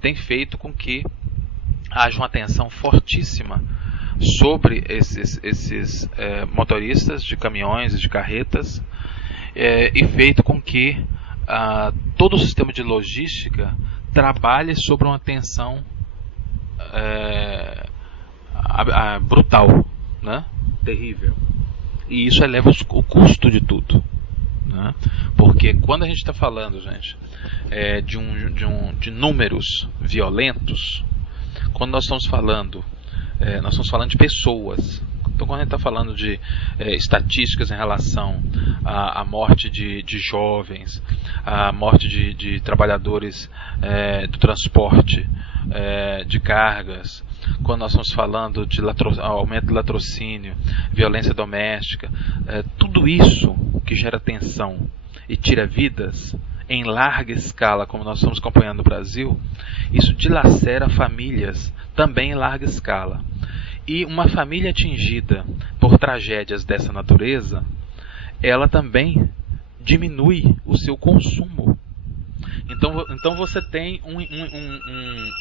tem feito com que haja uma tensão fortíssima sobre esses motoristas de caminhões e de carretas, e feito com que todo o sistema de logística trabalhe sobre uma tensão brutal, né? Terrível. E isso eleva o custo de tudo, né? Porque quando a gente está falando, gente, de números violentos, quando nós estamos falando de pessoas, Então, quando a gente está falando de estatísticas em relação à morte de jovens, à morte de trabalhadores do transporte de cargas, quando nós estamos falando de aumento do latrocínio, violência doméstica, tudo isso que gera tensão e tira vidas em larga escala, como nós estamos acompanhando no Brasil, isso dilacera famílias também em larga escala. E uma família atingida por tragédias dessa natureza, ela também diminui o seu consumo. Então você tem um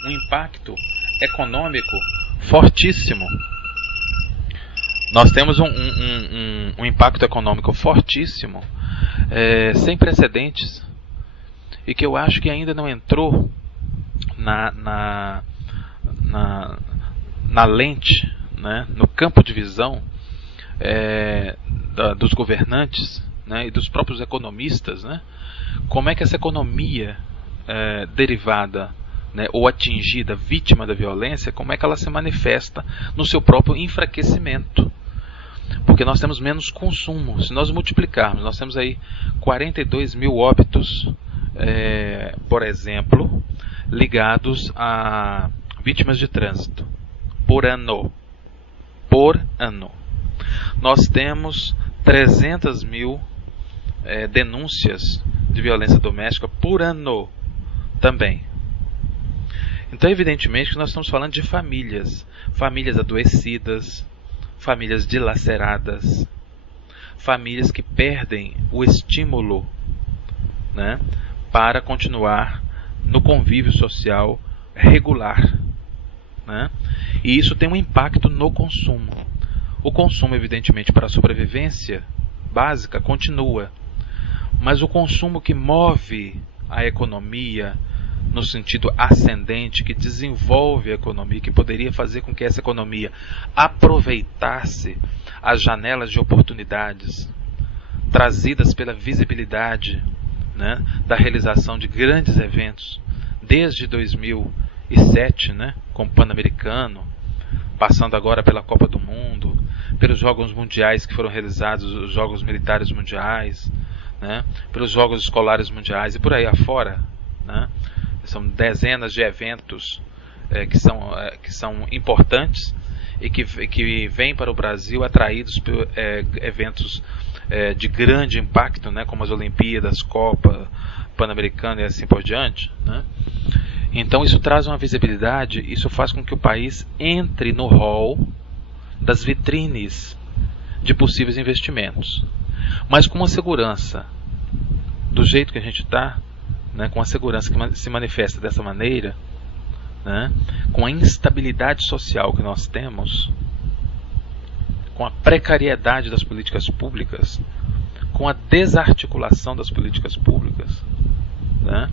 impacto econômico fortíssimo. Nós temos um impacto econômico fortíssimo, sem precedentes, e que eu acho que ainda não entrou na lente, né, no campo de visão dos governantes, né, e dos próprios economistas, né, como é que essa economia derivada, né, ou atingida, vítima da violência, como é que ela se manifesta no seu próprio enfraquecimento. Porque nós temos menos consumo. Se nós multiplicarmos, nós temos aí 42 mil óbitos, por exemplo, ligados a vítimas de trânsito, por ano. Por ano. Nós temos 300 mil denúncias de violência doméstica por ano também. Então, evidentemente, que nós estamos falando de famílias adoecidas, famílias dilaceradas, famílias que perdem o estímulo, né, para continuar no convívio social regular, né? E isso tem um impacto no consumo. O consumo, evidentemente, para a sobrevivência básica continua, mas o consumo que move a economia no sentido ascendente, que desenvolve a economia, que poderia fazer com que essa economia aproveitasse as janelas de oportunidades trazidas pela visibilidade, né, da realização de grandes eventos, desde 2007, né, com o Pan-Americano, passando agora pela Copa do Mundo, pelos Jogos Mundiais que foram realizados, os Jogos Militares Mundiais, né, pelos Jogos Escolares Mundiais e por aí afora, né. São dezenas de eventos que são importantes e que vêm para o Brasil atraídos por eventos de grande impacto, né, como as Olimpíadas, Copa, Pan-Americano e assim por diante, né? Então isso traz uma visibilidade, isso faz com que o país entre no hall das vitrines de possíveis investimentos, mas com uma segurança, do jeito que a gente está, né, com a segurança que se manifesta dessa maneira, né, com a instabilidade social que nós temos, com a precariedade das políticas públicas, com a desarticulação das políticas públicas, né,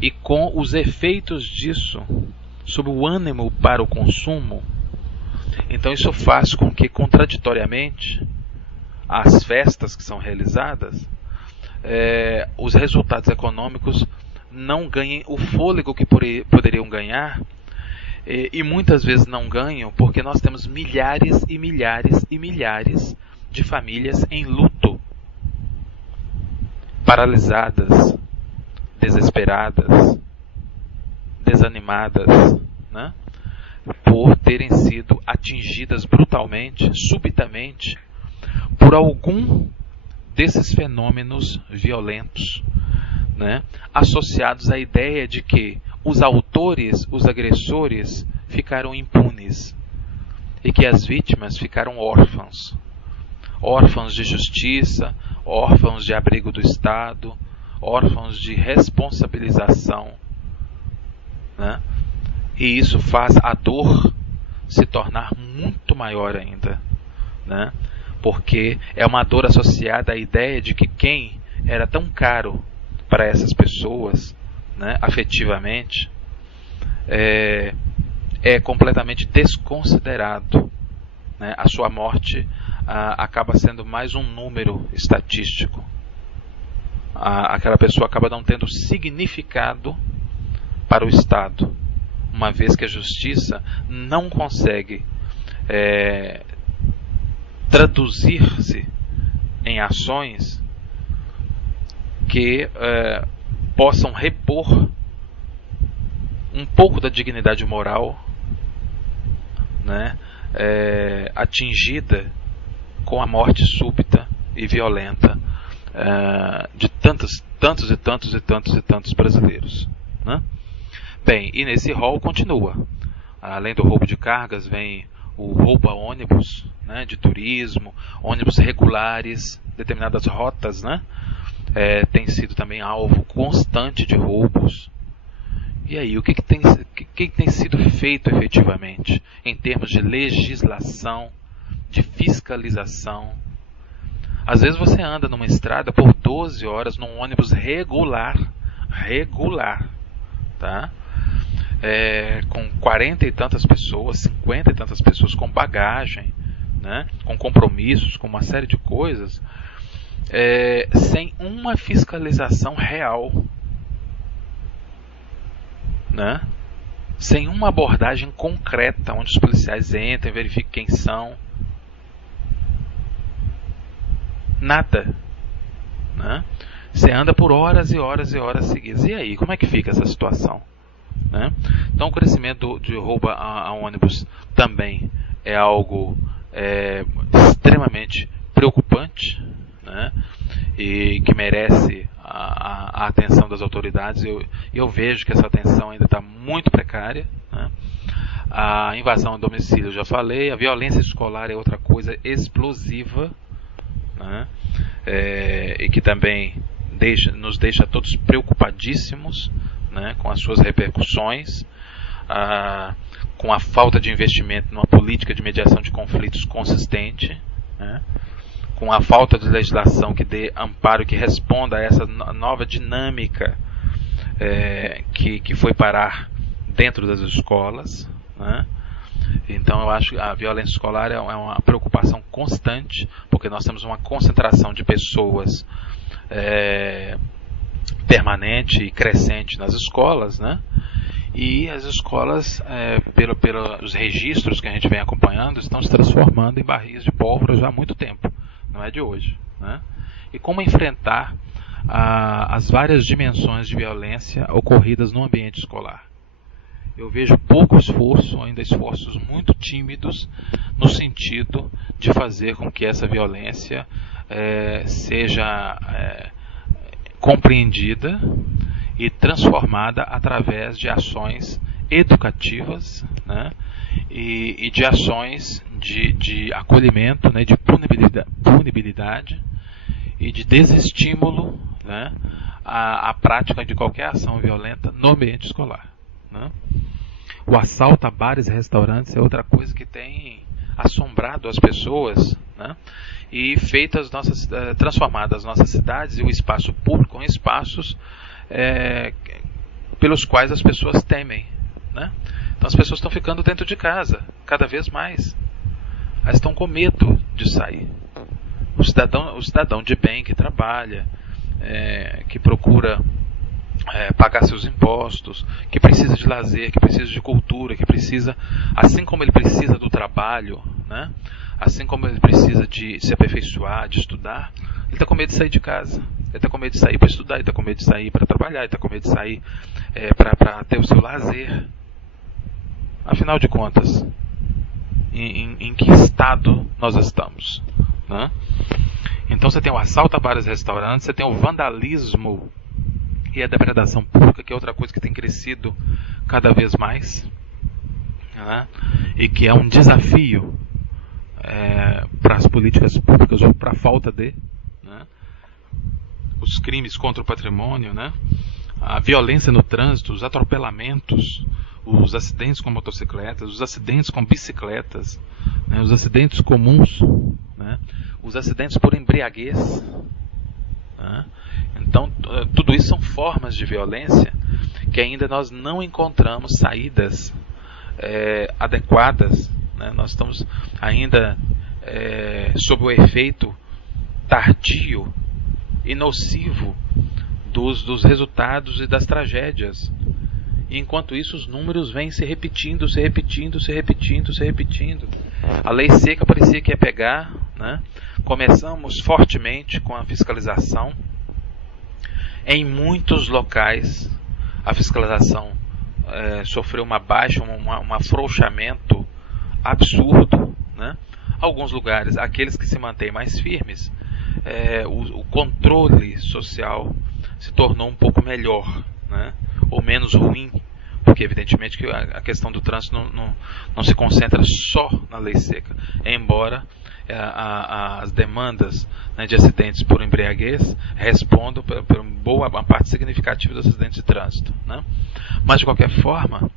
e com os efeitos disso sobre o ânimo para o consumo. Então isso faz com que, contraditoriamente, as festas que são realizadas, os resultados econômicos não ganhem o fôlego que poderiam ganhar, e muitas vezes não ganham porque nós temos milhares e milhares e milhares de famílias em luto, paralisadas, desesperadas, desanimadas, né, por terem sido atingidas brutalmente, subitamente, por algum desses fenômenos violentos, né, associados à ideia de que os autores, os agressores, ficaram impunes e que as vítimas ficaram órfãos, órfãos de justiça, órfãos de abrigo do Estado, órfãos de responsabilização, né? E isso faz a dor se tornar muito maior ainda, né? Porque é uma dor associada à ideia de que quem era tão caro para essas pessoas, né, afetivamente, é completamente desconsiderado, né? A sua morte acaba sendo mais um número estatístico. Aquela pessoa acaba não tendo significado para o Estado, uma vez que a justiça não consegue traduzir-se em ações que possam repor um pouco da dignidade moral, né, atingida com a morte súbita e violenta de tantos brasileiros, né? Bem, e nesse rol continua. Além do roubo de cargas, vem o roubo a ônibus, né, de turismo, ônibus regulares, determinadas rotas, né, tem sido também alvo constante de roubos. E aí, o que tem sido feito efetivamente em termos de legislação, de fiscalização? Às vezes você anda numa estrada por 12 horas num ônibus regular, tá? Com 40 e tantas pessoas, 50 e tantas pessoas, com bagagem, né? Com compromissos, com uma série de coisas, sem uma fiscalização real, né? Sem uma abordagem concreta, onde os policiais entram e verificam quem são. Nada, né? Você anda por horas e horas e horas seguidas. E aí, como é que fica essa situação, né? Então, o crescimento de roubo a ônibus também é algo extremamente preocupante, né? E que merece a atenção das autoridades. Eu vejo que essa atenção ainda está muito precária, né? A invasão ao domicílio, eu já falei. A violência escolar é outra coisa explosiva, né? E que também nos deixa todos preocupadíssimos, né, com as suas repercussões, com a falta de investimento numa política de mediação de conflitos consistente, né, com a falta de legislação que dê amparo, que responda a essa nova dinâmica que foi parar dentro das escolas, né. Então eu acho que a violência escolar é uma preocupação constante, porque nós temos uma concentração de pessoas permanente e crescente nas escolas, né? E as escolas, pelos registros que a gente vem acompanhando, estão se transformando em barris de pólvora já há muito tempo, não é de hoje, né? E como enfrentar as várias dimensões de violência ocorridas no ambiente escolar? Eu vejo pouco esforço, ainda esforços muito tímidos, no sentido de fazer com que essa violência seja compreendida e transformada através de ações educativas, né, e de ações de acolhimento, né, de punibilidade e de desestímulo, né, à prática de qualquer ação violenta no ambiente escolar, né. O assalto a bares e restaurantes é outra coisa que tem assombrado as pessoas, né, e transformado as nossas cidades e o espaço público em espaços pelos quais as pessoas temem, né? Então as pessoas estão ficando dentro de casa, cada vez mais. Elas estão com medo de sair. O cidadão de bem que trabalha, que procura pagar seus impostos, que precisa de lazer, que precisa de cultura, que precisa, assim como ele precisa do trabalho, né? Assim como ele precisa de se aperfeiçoar, de estudar, ele está com medo de sair de casa. Ele está com medo de sair para estudar, ele está com medo de sair para trabalhar, ele está com medo de sair para ter o seu lazer. Afinal de contas, em que estado nós estamos, né? Então você tem o assalto a bares e restaurantes, você tem o vandalismo e a depredação pública, que é outra coisa que tem crescido cada vez mais, né? E que é um desafio para as políticas públicas ou para a falta de, né? Os crimes contra o patrimônio, né? A violência no trânsito, os atropelamentos, os acidentes com motocicletas, os acidentes com bicicletas, né? Os acidentes comuns, né? Os acidentes por embriaguez, né? Então, tudo isso são formas de violência que ainda nós não encontramos saídas adequadas, né? Nós estamos ainda sob o efeito tardio e nocivo dos resultados e das tragédias. E enquanto isso, os números vêm se repetindo. A lei seca parecia que ia pegar, né? Começamos fortemente com a fiscalização. Em muitos locais, a fiscalização sofreu uma baixa, um afrouxamento absurdo, né? Alguns lugares, aqueles que se mantêm mais firmes, o controle social se tornou um pouco melhor, né? Ou menos ruim, porque evidentemente que a questão do trânsito não se concentra só na lei seca, embora as demandas, né, de acidentes por embriaguez respondam por uma parte significativa dos acidentes de trânsito, né? Mas de qualquer forma,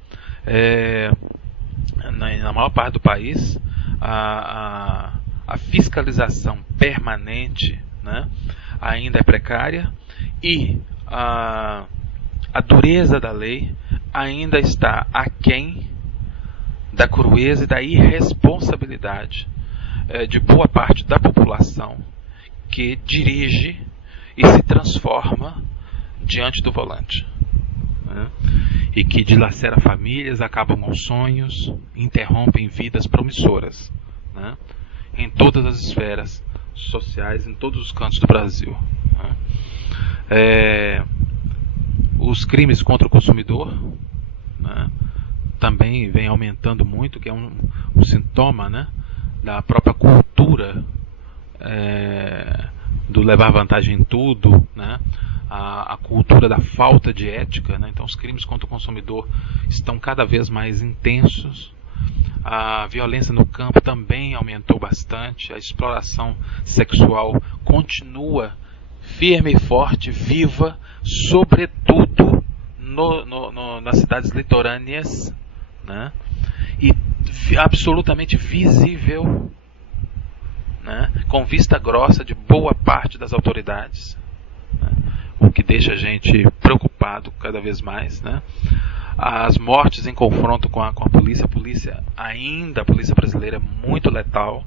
na maior parte do país, a fiscalização permanente, né, ainda é precária, e a dureza da lei ainda está aquém da crueza e da irresponsabilidade de boa parte da população que dirige e se transforma diante do volante, né? E que dilacera famílias, acaba com sonhos, interrompem vidas promissoras, né? Em todas as esferas sociais, em todos os cantos do Brasil, né? Os crimes contra o consumidor, né, também vem aumentando muito, que é um sintoma, né, da própria cultura do levar vantagem em tudo, né, a cultura da falta de ética, né? Então os crimes contra o consumidor estão cada vez mais intensos. A violência no campo também aumentou bastante, a exploração sexual continua firme e forte, viva, sobretudo nas cidades litorâneas, né? E absolutamente visível, né? Com vista grossa de boa parte das autoridades, né? O que deixa a gente preocupado cada vez mais, né? As mortes em confronto com a polícia, a polícia brasileira é muito letal.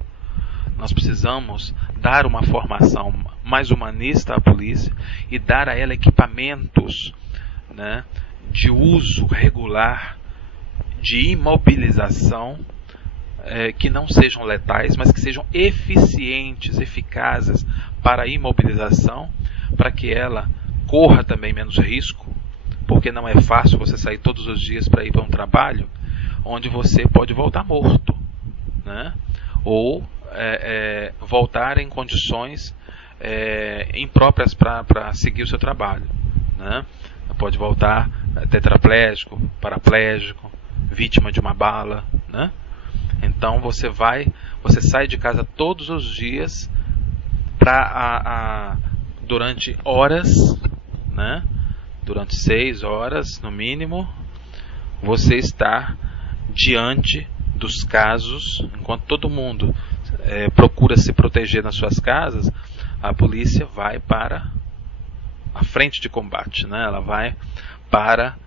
Nós precisamos dar uma formação mais humanista à polícia e dar a ela equipamentos, né, de uso regular, de imobilização, que não sejam letais, mas que sejam eficientes, eficazes para a imobilização, para que ela corra também menos risco, porque não é fácil você sair todos os dias para ir para um trabalho onde você pode voltar morto, né? Ou voltar em condições impróprias para seguir o seu trabalho, né? Pode voltar tetraplégico, paraplégico, vítima de uma bala, né? Então você sai de casa todos os dias durante horas, né? Durante 6 horas no mínimo, você está diante dos casos. Enquanto todo mundo procura se proteger nas suas casas, a polícia vai para a frente de combate, né? Ela vai para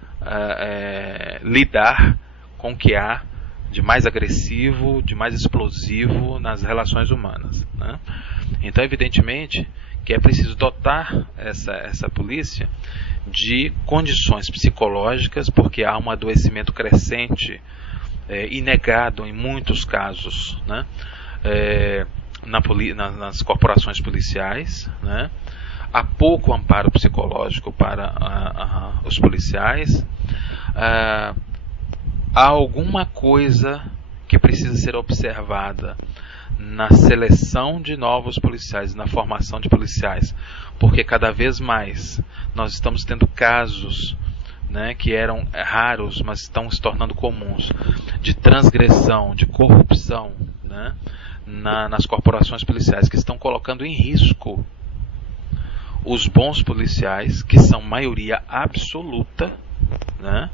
lidar com o que há de mais agressivo, de mais explosivo nas relações humanas, né? Então, evidentemente, que é preciso dotar essa polícia de condições psicológicas, porque há um adoecimento crescente e negado em muitos casos, né? Nas corporações policiais, né? Há pouco amparo psicológico para os policiais. Há alguma coisa que precisa ser observada na seleção de novos policiais, na formação de policiais, porque cada vez mais nós estamos tendo casos, né, que eram raros, mas estão se tornando comuns, de transgressão, de corrupção, né, nas corporações policiais, que estão colocando em risco os bons policiais, que são maioria absoluta, né?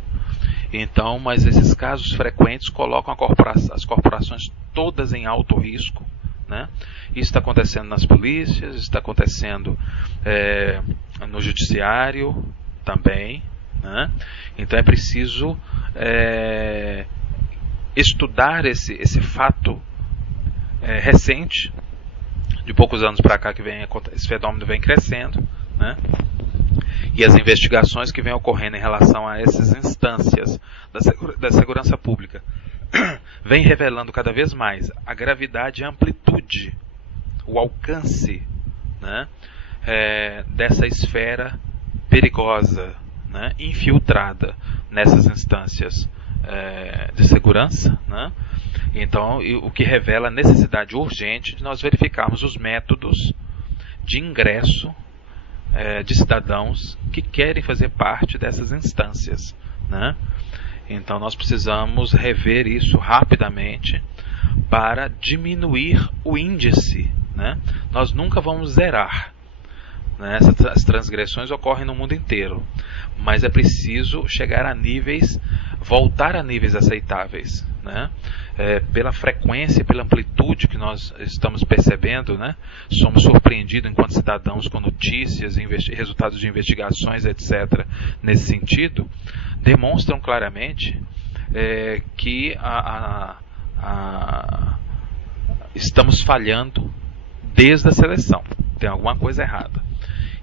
Então, mas esses casos frequentes colocam as corporações todas em alto risco, né? Isso está acontecendo nas polícias, está acontecendo no judiciário também, né? Então é preciso estudar esse fato recente, de poucos anos para cá, que esse fenômeno vem crescendo, né? E as investigações que vêm ocorrendo em relação a essas instâncias da segurança pública vem revelando cada vez mais a gravidade e a amplitude o alcance, né, dessa esfera perigosa, né, infiltrada nessas instâncias de segurança, né? Então, o que revela a necessidade urgente de nós verificarmos os métodos de ingresso de cidadãos que querem fazer parte dessas instâncias, né? Então nós precisamos rever isso rapidamente para diminuir o índice, né? Nós nunca vamos zerar, né? Essas transgressões ocorrem no mundo inteiro, mas é preciso chegar a níveis, voltar a níveis aceitáveis, né? Pela frequência, pela amplitude que nós estamos percebendo, né? Somos surpreendidos enquanto cidadãos com notícias, resultados de investigações, etc. Nesse sentido, demonstram claramente que estamos falhando desde a seleção. Tem alguma coisa errada.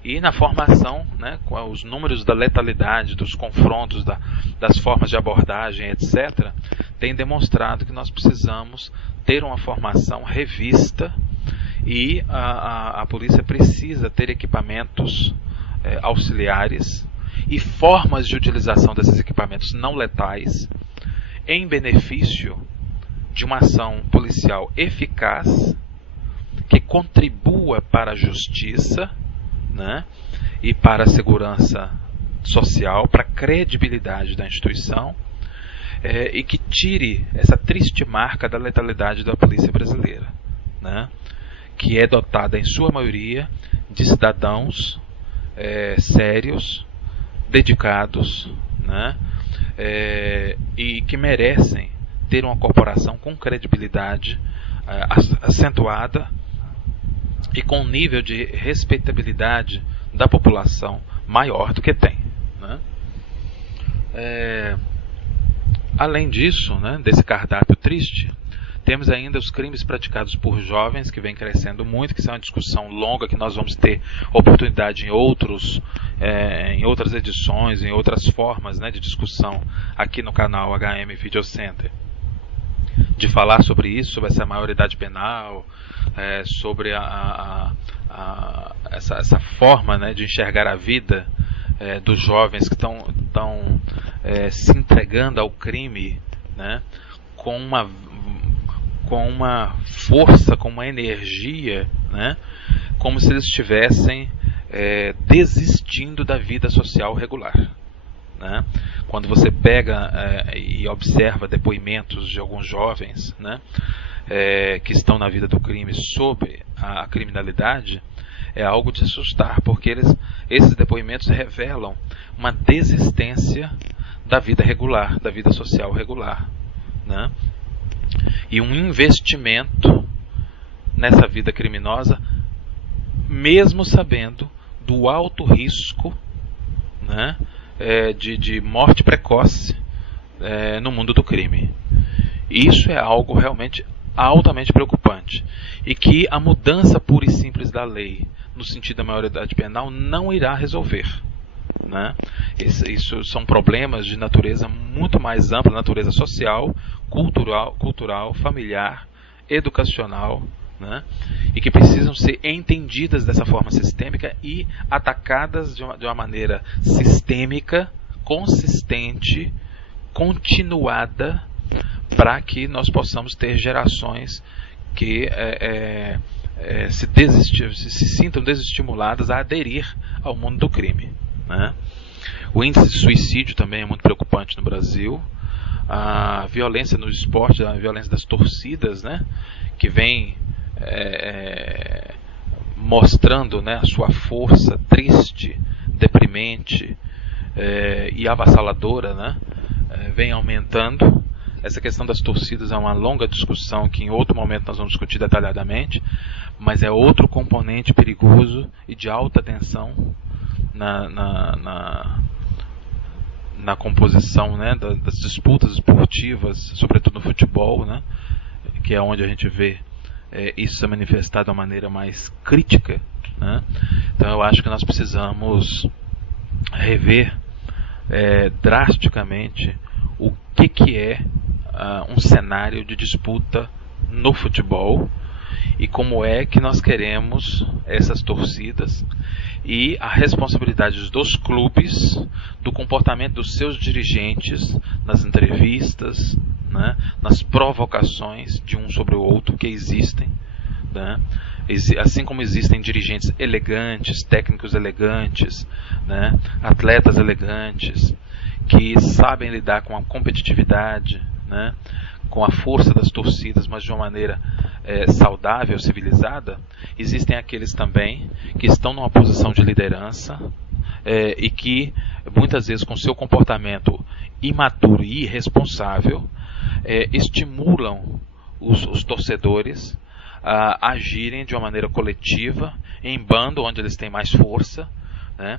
E na formação, né, com os números da letalidade, dos confrontos, das formas de abordagem, etc., tem demonstrado que nós precisamos ter uma formação revista e a polícia precisa ter equipamentos auxiliares e formas de utilização desses equipamentos não letais em benefício de uma ação policial eficaz que contribua para a justiça, né, e para a segurança social, para a credibilidade da instituição, e que tire essa triste marca da letalidade da polícia brasileira, né, que é dotada em sua maioria de cidadãos sérios, dedicados, né, e que merecem ter uma corporação com credibilidade acentuada e com um nível de respeitabilidade da população maior do que tem, né? Além disso, né, desse cardápio triste, temos ainda os crimes praticados por jovens, que vem crescendo muito, que são uma discussão longa, que nós vamos ter oportunidade em outras edições, em outras formas, né, de discussão aqui no canal HM Video Center, de falar sobre isso, sobre essa maioridade penal, sobre essa forma, né, de enxergar a vida dos jovens que estão se entregando ao crime, né, com uma força, com uma energia, né, como se eles estivessem desistindo da vida social regular, né? Quando você pega e observa depoimentos de alguns jovens, né, que estão na vida do crime sobre a criminalidade, é algo de assustar, porque esses depoimentos revelam uma desistência da vida regular, da vida social regular, né, e um investimento nessa vida criminosa, mesmo sabendo do alto risco, né, de morte precoce no mundo do crime. Isso é algo realmente altamente preocupante, e que a mudança pura e simples da lei no sentido da maioridade penal não irá resolver, né? Isso são problemas de natureza muito mais ampla, natureza social, cultural, familiar, educacional, né? E que precisam ser entendidas dessa forma sistêmica e atacadas de uma maneira sistêmica, consistente, continuada, para que nós possamos ter gerações que se sintam desestimuladas a aderir ao mundo do crime, né? O índice de suicídio também é muito preocupante no Brasil. A violência no esporte, a violência das torcidas, né, que vem mostrando, né, a sua força triste, deprimente e avassaladora, né, vem aumentando. Essa questão das torcidas é uma longa discussão que em outro momento nós vamos discutir detalhadamente, mas é outro componente perigoso e de alta tensão na composição, né, das disputas esportivas, sobretudo no futebol, né, que é onde a gente vê isso se manifestar de uma maneira mais crítica, né. Então eu acho que nós precisamos rever drasticamente o que é um cenário de disputa no futebol e como é que nós queremos essas torcidas e a responsabilidade dos clubes, do comportamento dos seus dirigentes nas entrevistas, né, nas provocações de um sobre o outro que existem, né, assim como existem dirigentes elegantes, técnicos elegantes, né, atletas elegantes, que sabem lidar com a competitividade, né, com a força das torcidas, mas de uma maneira saudável, civilizada. Existem aqueles também que estão numa posição de liderança e que muitas vezes com seu comportamento imaturo e irresponsável estimulam os torcedores a agirem de uma maneira coletiva, em bando onde eles têm mais força, né,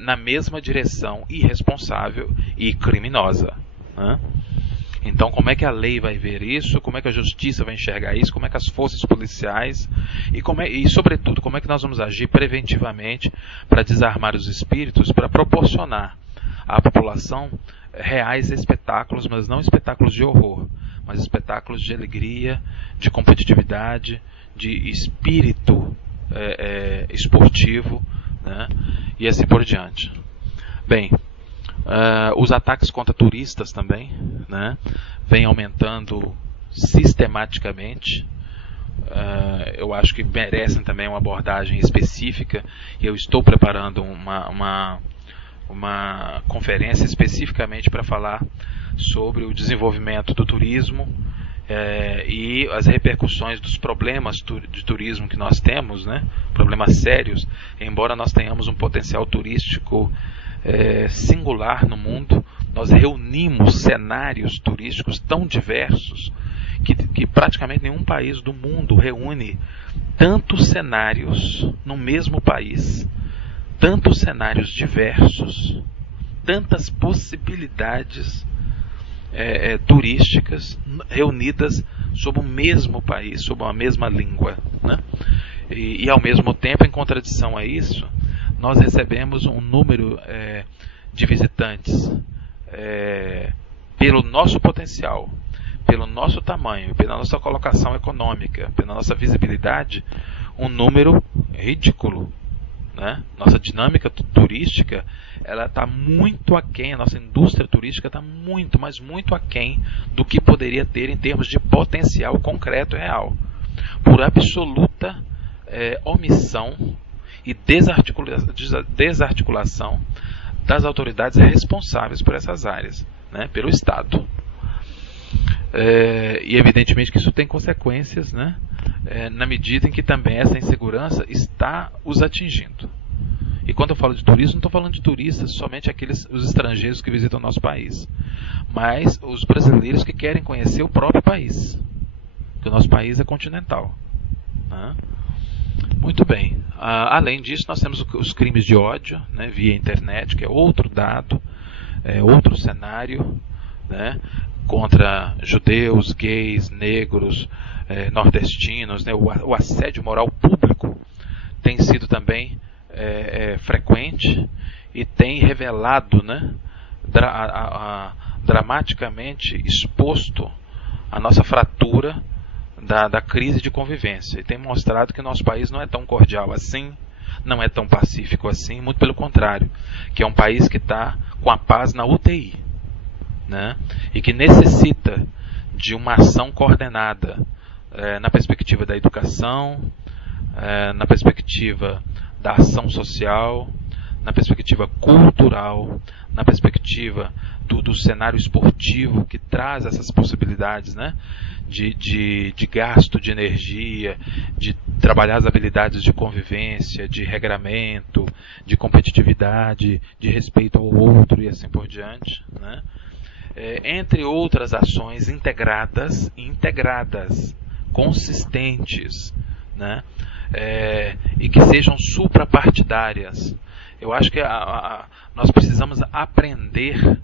na mesma direção irresponsável e criminosa, né? Então, como é que a lei vai ver isso? Como é que a justiça vai enxergar isso? Como é que as forças policiais e sobretudo, como é que nós vamos agir preventivamente para desarmar os espíritos, para proporcionar à população reais espetáculos, mas não espetáculos de horror, mas espetáculos de alegria, de competitividade, de espírito esportivo, né? E assim por diante. Bem, os ataques contra turistas também, né, vêm aumentando sistematicamente. Eu acho que merecem também uma abordagem específica, e eu estou preparando uma conferência especificamente para falar sobre o desenvolvimento do turismo e as repercussões dos problemas de turismo que nós temos, né, problemas sérios, embora nós tenhamos um potencial turístico singular no mundo. Nós reunimos cenários turísticos tão diversos que praticamente nenhum país do mundo reúne tantos cenários no mesmo país, tantos cenários diversos, tantas possibilidades turísticas reunidas sob o mesmo país, sob uma mesma língua, né? E ao mesmo tempo, em contradição a isso, nós recebemos um número de visitantes pelo nosso potencial, pelo nosso tamanho, pela nossa colocação econômica, pela nossa visibilidade, um número ridículo, né? Nossa dinâmica turística, ela está muito aquém, a nossa indústria turística está muito, mas muito aquém do que poderia ter em termos de potencial concreto e real, por absoluta omissão e desarticulação das autoridades responsáveis por essas áreas, né, pelo Estado. E evidentemente que isso tem consequências, né, na medida em que também essa insegurança está os atingindo. E quando eu falo de turismo, não estou falando de turistas, somente os estrangeiros que visitam o nosso país, mas os brasileiros que querem conhecer o próprio país, porque o nosso país é continental, né? Muito bem. Além disso, nós temos os crimes de ódio, né, via internet, que é outro dado, outro cenário, né, contra judeus, gays, negros, nordestinos, né, o assédio moral público tem sido também frequente e tem revelado, né, dramaticamente exposto a nossa fratura da crise de convivência, e tem mostrado que nosso país não é tão cordial assim, não é tão pacífico assim, muito pelo contrário, que é um país que está com a paz na UTI, né, e que necessita de uma ação coordenada na perspectiva da educação, na perspectiva da ação social, na perspectiva cultural, na perspectiva do cenário esportivo que traz essas possibilidades, né, de gasto de energia, de trabalhar as habilidades de convivência, de regramento, de competitividade, de respeito ao outro e assim por diante, né? Entre outras ações integradas, consistentes, né? E que sejam suprapartidárias. Eu acho que nós precisamos aprender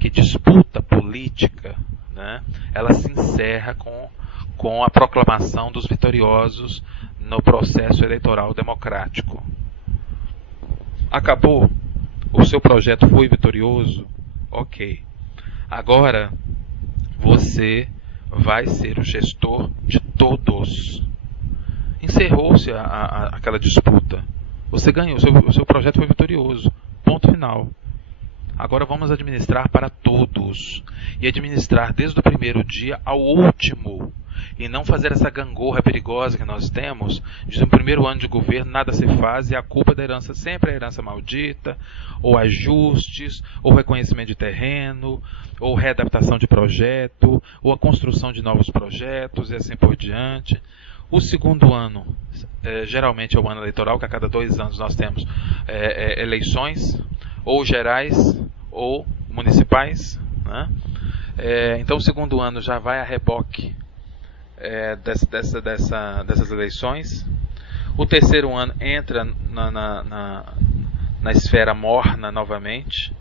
que disputa política, né, ela se encerra com a proclamação dos vitoriosos no processo eleitoral democrático. Acabou? O seu projeto foi vitorioso? Ok. Agora você vai ser o gestor de todos. encerrou-se aquela disputa. Você ganhou, o seu projeto foi vitorioso. Ponto final. Agora vamos administrar para todos. E administrar desde o primeiro dia ao último. E não fazer essa gangorra perigosa que nós temos, de no primeiro ano de governo nada se faz e a culpa da herança sempre é a herança maldita, ou ajustes, ou reconhecimento de terreno, ou readaptação de projeto, ou a construção de novos projetos e assim por diante. O segundo ano, geralmente é o ano eleitoral, que a cada 2 anos nós temos eleições, ou gerais, ou municipais, né? Então o segundo ano já vai a reboque dessas eleições. O terceiro ano entra na esfera morna novamente,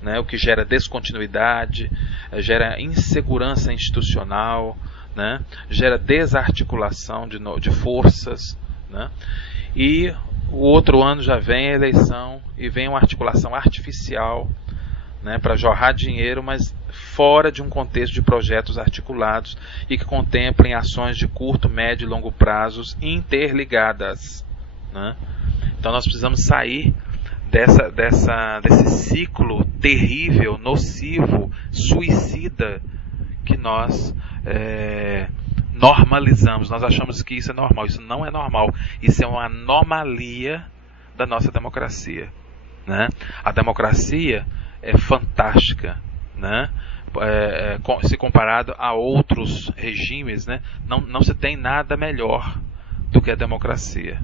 né, o que gera descontinuidade, gera insegurança institucional, né, gera desarticulação de forças, né, e o outro ano já vem a eleição e vem uma articulação artificial, né, para jorrar dinheiro, mas fora de um contexto de projetos articulados e que contemplem ações de curto, médio e longo prazos interligadas, né? Então nós precisamos sair desse ciclo terrível, nocivo, suicida que nós normalizamos. Nós achamos que isso é normal. Isso não é normal. Isso é uma anomalia da nossa democracia, né? A democracia é fantástica, né? Se comparado a outros regimes, né? Não se tem nada melhor do que a democracia,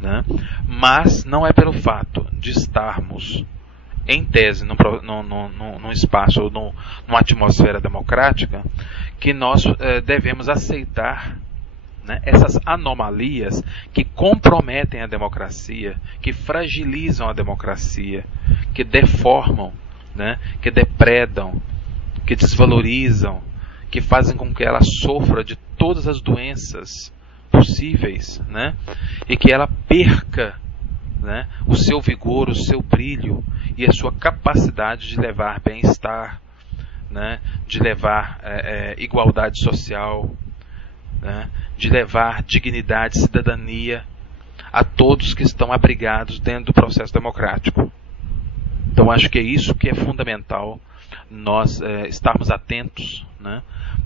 né? Mas não é pelo fato de estarmos em tese num espaço ou numa atmosfera democrática que nós devemos aceitar, né, essas anomalias que comprometem a democracia, que fragilizam a democracia, que deformam, né, que depredam, que desvalorizam, que fazem com que ela sofra de todas as doenças possíveis, né, e que ela perca, né, o seu vigor, o seu brilho e a sua capacidade de levar bem-estar, né, de levar igualdade social, né, de levar dignidade, cidadania a todos que estão abrigados dentro do processo democrático. Então acho que é isso que é fundamental, nós estarmos atentos, né,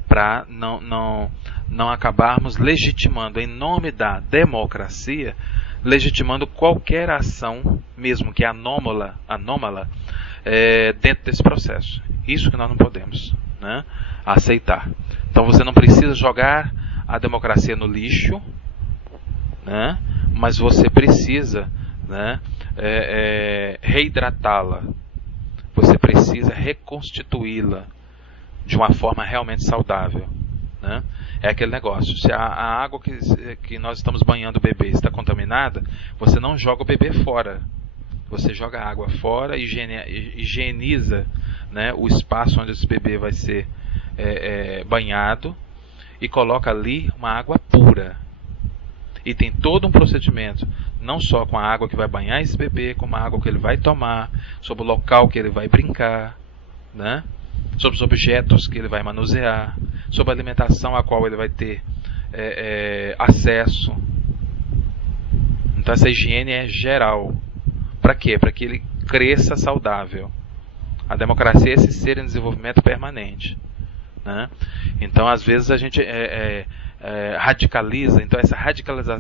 para não acabarmos legitimando, em nome da democracia, legitimando qualquer ação, mesmo que anômala, dentro desse processo. Isso que nós não podemos, né, aceitar. Então você não precisa jogar a democracia no lixo, né, mas você precisa, né, reidratá-la. Você precisa reconstituí-la de uma forma realmente saudável, né? É aquele negócio, se a água que nós estamos banhando o bebê está contaminada, você não joga o bebê fora. Você joga a água fora, higieniza, né, o espaço onde esse bebê vai ser banhado e coloca ali uma água pura. E tem todo um procedimento, não só com a água que vai banhar esse bebê, como a água que ele vai tomar, sobre o local que ele vai brincar, né, sobre os objetos que ele vai manusear, sobre a alimentação a qual ele vai ter acesso. Então essa higiene é geral. Para quê? Para que ele cresça saudável. A democracia é esse ser em desenvolvimento permanente, né? Então às vezes a gente radicaliza. Então essa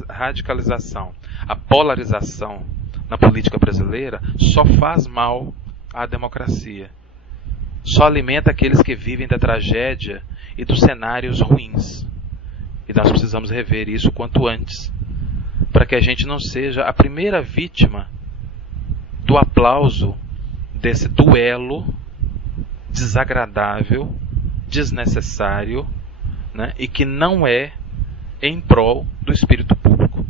radicalização, a polarização na política brasileira só faz mal à democracia. Só alimenta aqueles que vivem da tragédia e dos cenários ruins. E nós precisamos rever isso quanto antes, para que a gente não seja a primeira vítima do aplauso desse duelo desagradável, desnecessário, né, e que não é em prol do espírito público,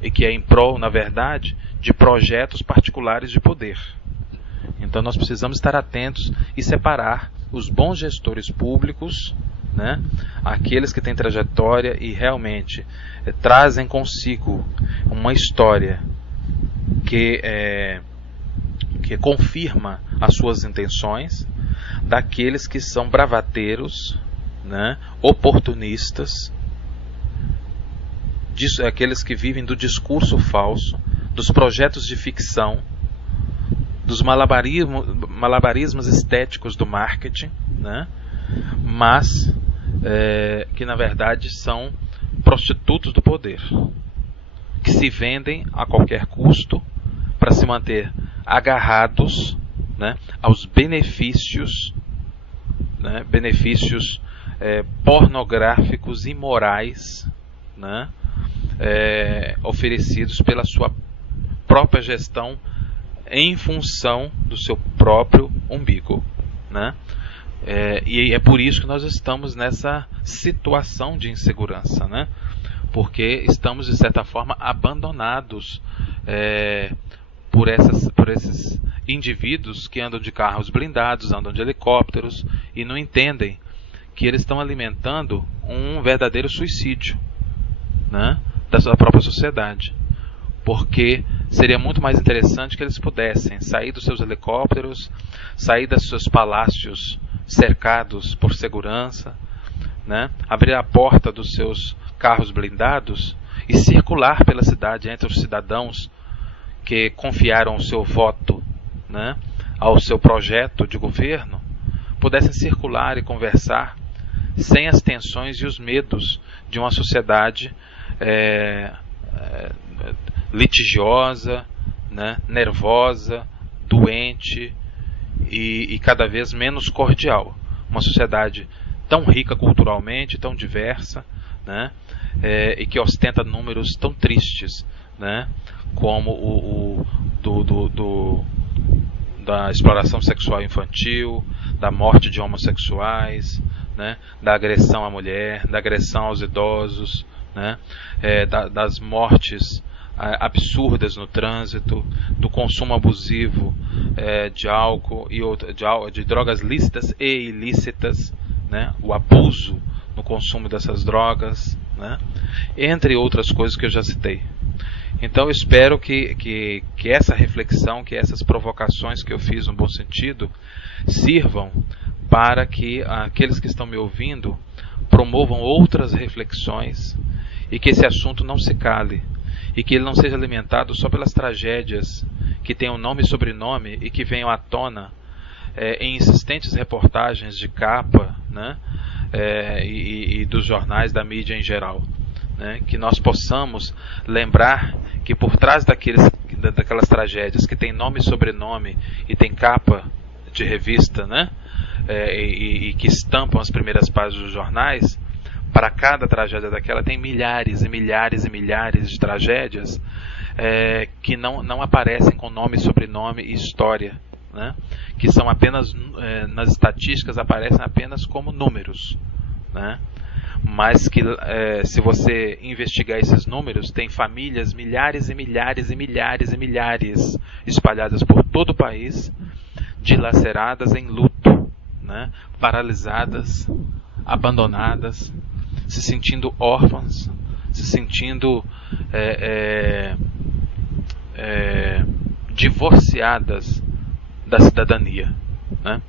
e que é em prol, na verdade, de projetos particulares de poder. Então nós precisamos estar atentos e separar os bons gestores públicos, né, aqueles que têm trajetória e realmente trazem consigo uma história que confirma as suas intenções, daqueles que são bravateiros, né, oportunistas, aqueles que vivem do discurso falso, dos projetos de ficção, dos malabarismos estéticos do marketing, né? Mas que na verdade são prostitutos do poder, que se vendem a qualquer custo para se manter agarrados, né, aos benefícios, né, benefícios pornográficos e morais, né, oferecidos pela sua própria gestão em função do seu próprio umbigo, né? E é por isso que nós estamos nessa situação de insegurança, né? Porque estamos, de certa forma, abandonados por esses indivíduos que andam de carros blindados, andam de helicópteros e não entendem que eles estão alimentando um verdadeiro suicídio, né, da sua própria sociedade. Porque seria muito mais interessante que eles pudessem sair dos seus helicópteros, sair dos seus palácios cercados por segurança, né, abrir a porta dos seus carros blindados e circular pela cidade entre os cidadãos que confiaram o seu voto, né, ao seu projeto de governo, pudessem circular e conversar sem as tensões e os medos de uma sociedade litigiosa, né, nervosa, doente e cada vez menos cordial. Uma sociedade tão rica culturalmente, tão diversa, né, e que ostenta números tão tristes, né, como da exploração sexual infantil, da morte de homossexuais, né, da agressão à mulher, da agressão aos idosos, né, das mortes absurdas no trânsito, do consumo abusivo de álcool e de drogas lícitas e ilícitas, né, o abuso no consumo dessas drogas, né, entre outras coisas que eu já citei. Então eu espero que essa reflexão, que essas provocações que eu fiz no bom sentido, sirvam para que aqueles que estão me ouvindo promovam outras reflexões e que esse assunto não se cale e que ele não seja alimentado só pelas tragédias que tenham nome e sobrenome e que venham à tona em insistentes reportagens de capa, né, e dos jornais, da mídia em geral, né, que nós possamos lembrar que por trás daquelas tragédias que tem nome e sobrenome e tem capa de revista, né, e que estampam as primeiras páginas dos jornais, para cada tragédia daquela tem milhares e milhares e milhares de tragédias que não aparecem com nome, sobrenome e história, né, que são apenas, nas estatísticas, aparecem apenas como números, né, mas que se você investigar esses números, tem famílias, milhares e milhares e milhares e milhares espalhadas por todo o país, dilaceradas em luto, né, paralisadas, abandonadas, se sentindo órfãs, se sentindo divorciadas da cidadania, né?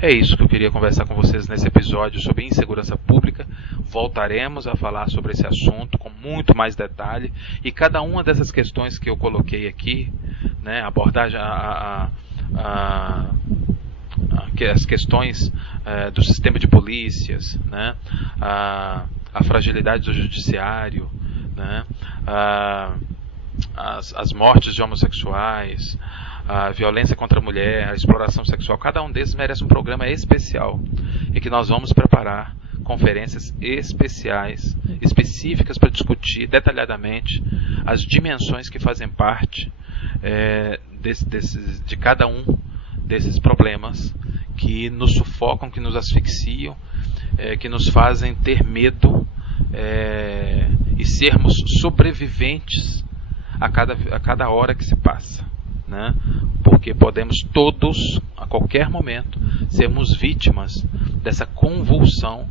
É isso que eu queria conversar com vocês nesse episódio sobre insegurança pública. Voltaremos a falar sobre esse assunto com muito mais detalhe, e cada uma dessas questões que eu coloquei aqui, né, abordagem as questões do sistema de polícias, né, a fragilidade do judiciário, né, as mortes de homossexuais, a violência contra a mulher, a exploração sexual, cada um desses merece um programa especial, e que nós vamos preparar conferências específicas para discutir detalhadamente as dimensões que fazem parte de cada um desses problemas que nos sufocam, que nos asfixiam, que nos fazem ter medo e sermos sobreviventes a cada hora que se passa, né? Porque podemos todos, a qualquer momento, sermos vítimas dessa convulsão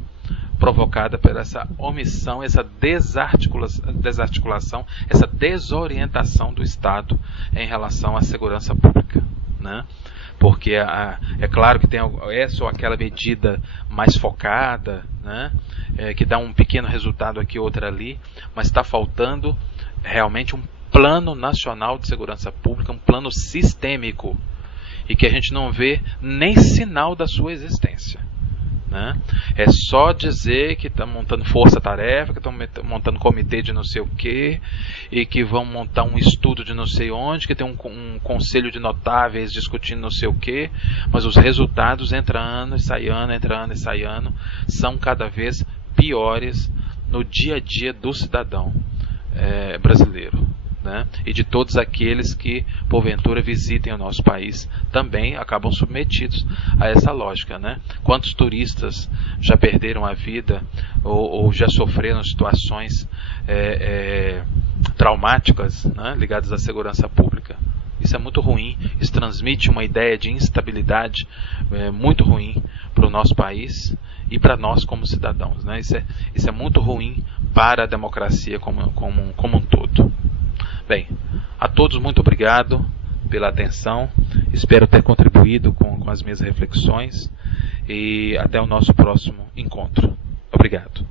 provocada por essa omissão, essa desarticulação, essa desorientação do Estado em relação à segurança pública, né? Porque é claro que tem essa ou aquela medida mais focada, né, que dá um pequeno resultado aqui, outro ali, mas está faltando realmente um plano nacional de segurança pública, um plano sistêmico, e que a gente não vê nem sinal da sua existência, né? É só dizer que estão montando força-tarefa, que estão montando comitê de não sei o que, e que vão montar um estudo de não sei onde, que tem um conselho de notáveis discutindo não sei o que, mas os resultados entra ano e sai ano, entra ano e sai ano, são cada vez piores no dia a dia do cidadão brasileiro, né? E de todos aqueles que porventura visitem o nosso país também acabam submetidos a essa lógica, né? Quantos turistas já perderam a vida ou já sofreram situações traumáticas, né, ligadas à segurança pública? Isso é muito ruim, isso transmite uma ideia de instabilidade muito ruim para o nosso país e para nós como cidadãos, né? Isso é muito ruim para a democracia como um todo. Bem, a todos muito obrigado pela atenção, espero ter contribuído com as minhas reflexões e até o nosso próximo encontro. Obrigado.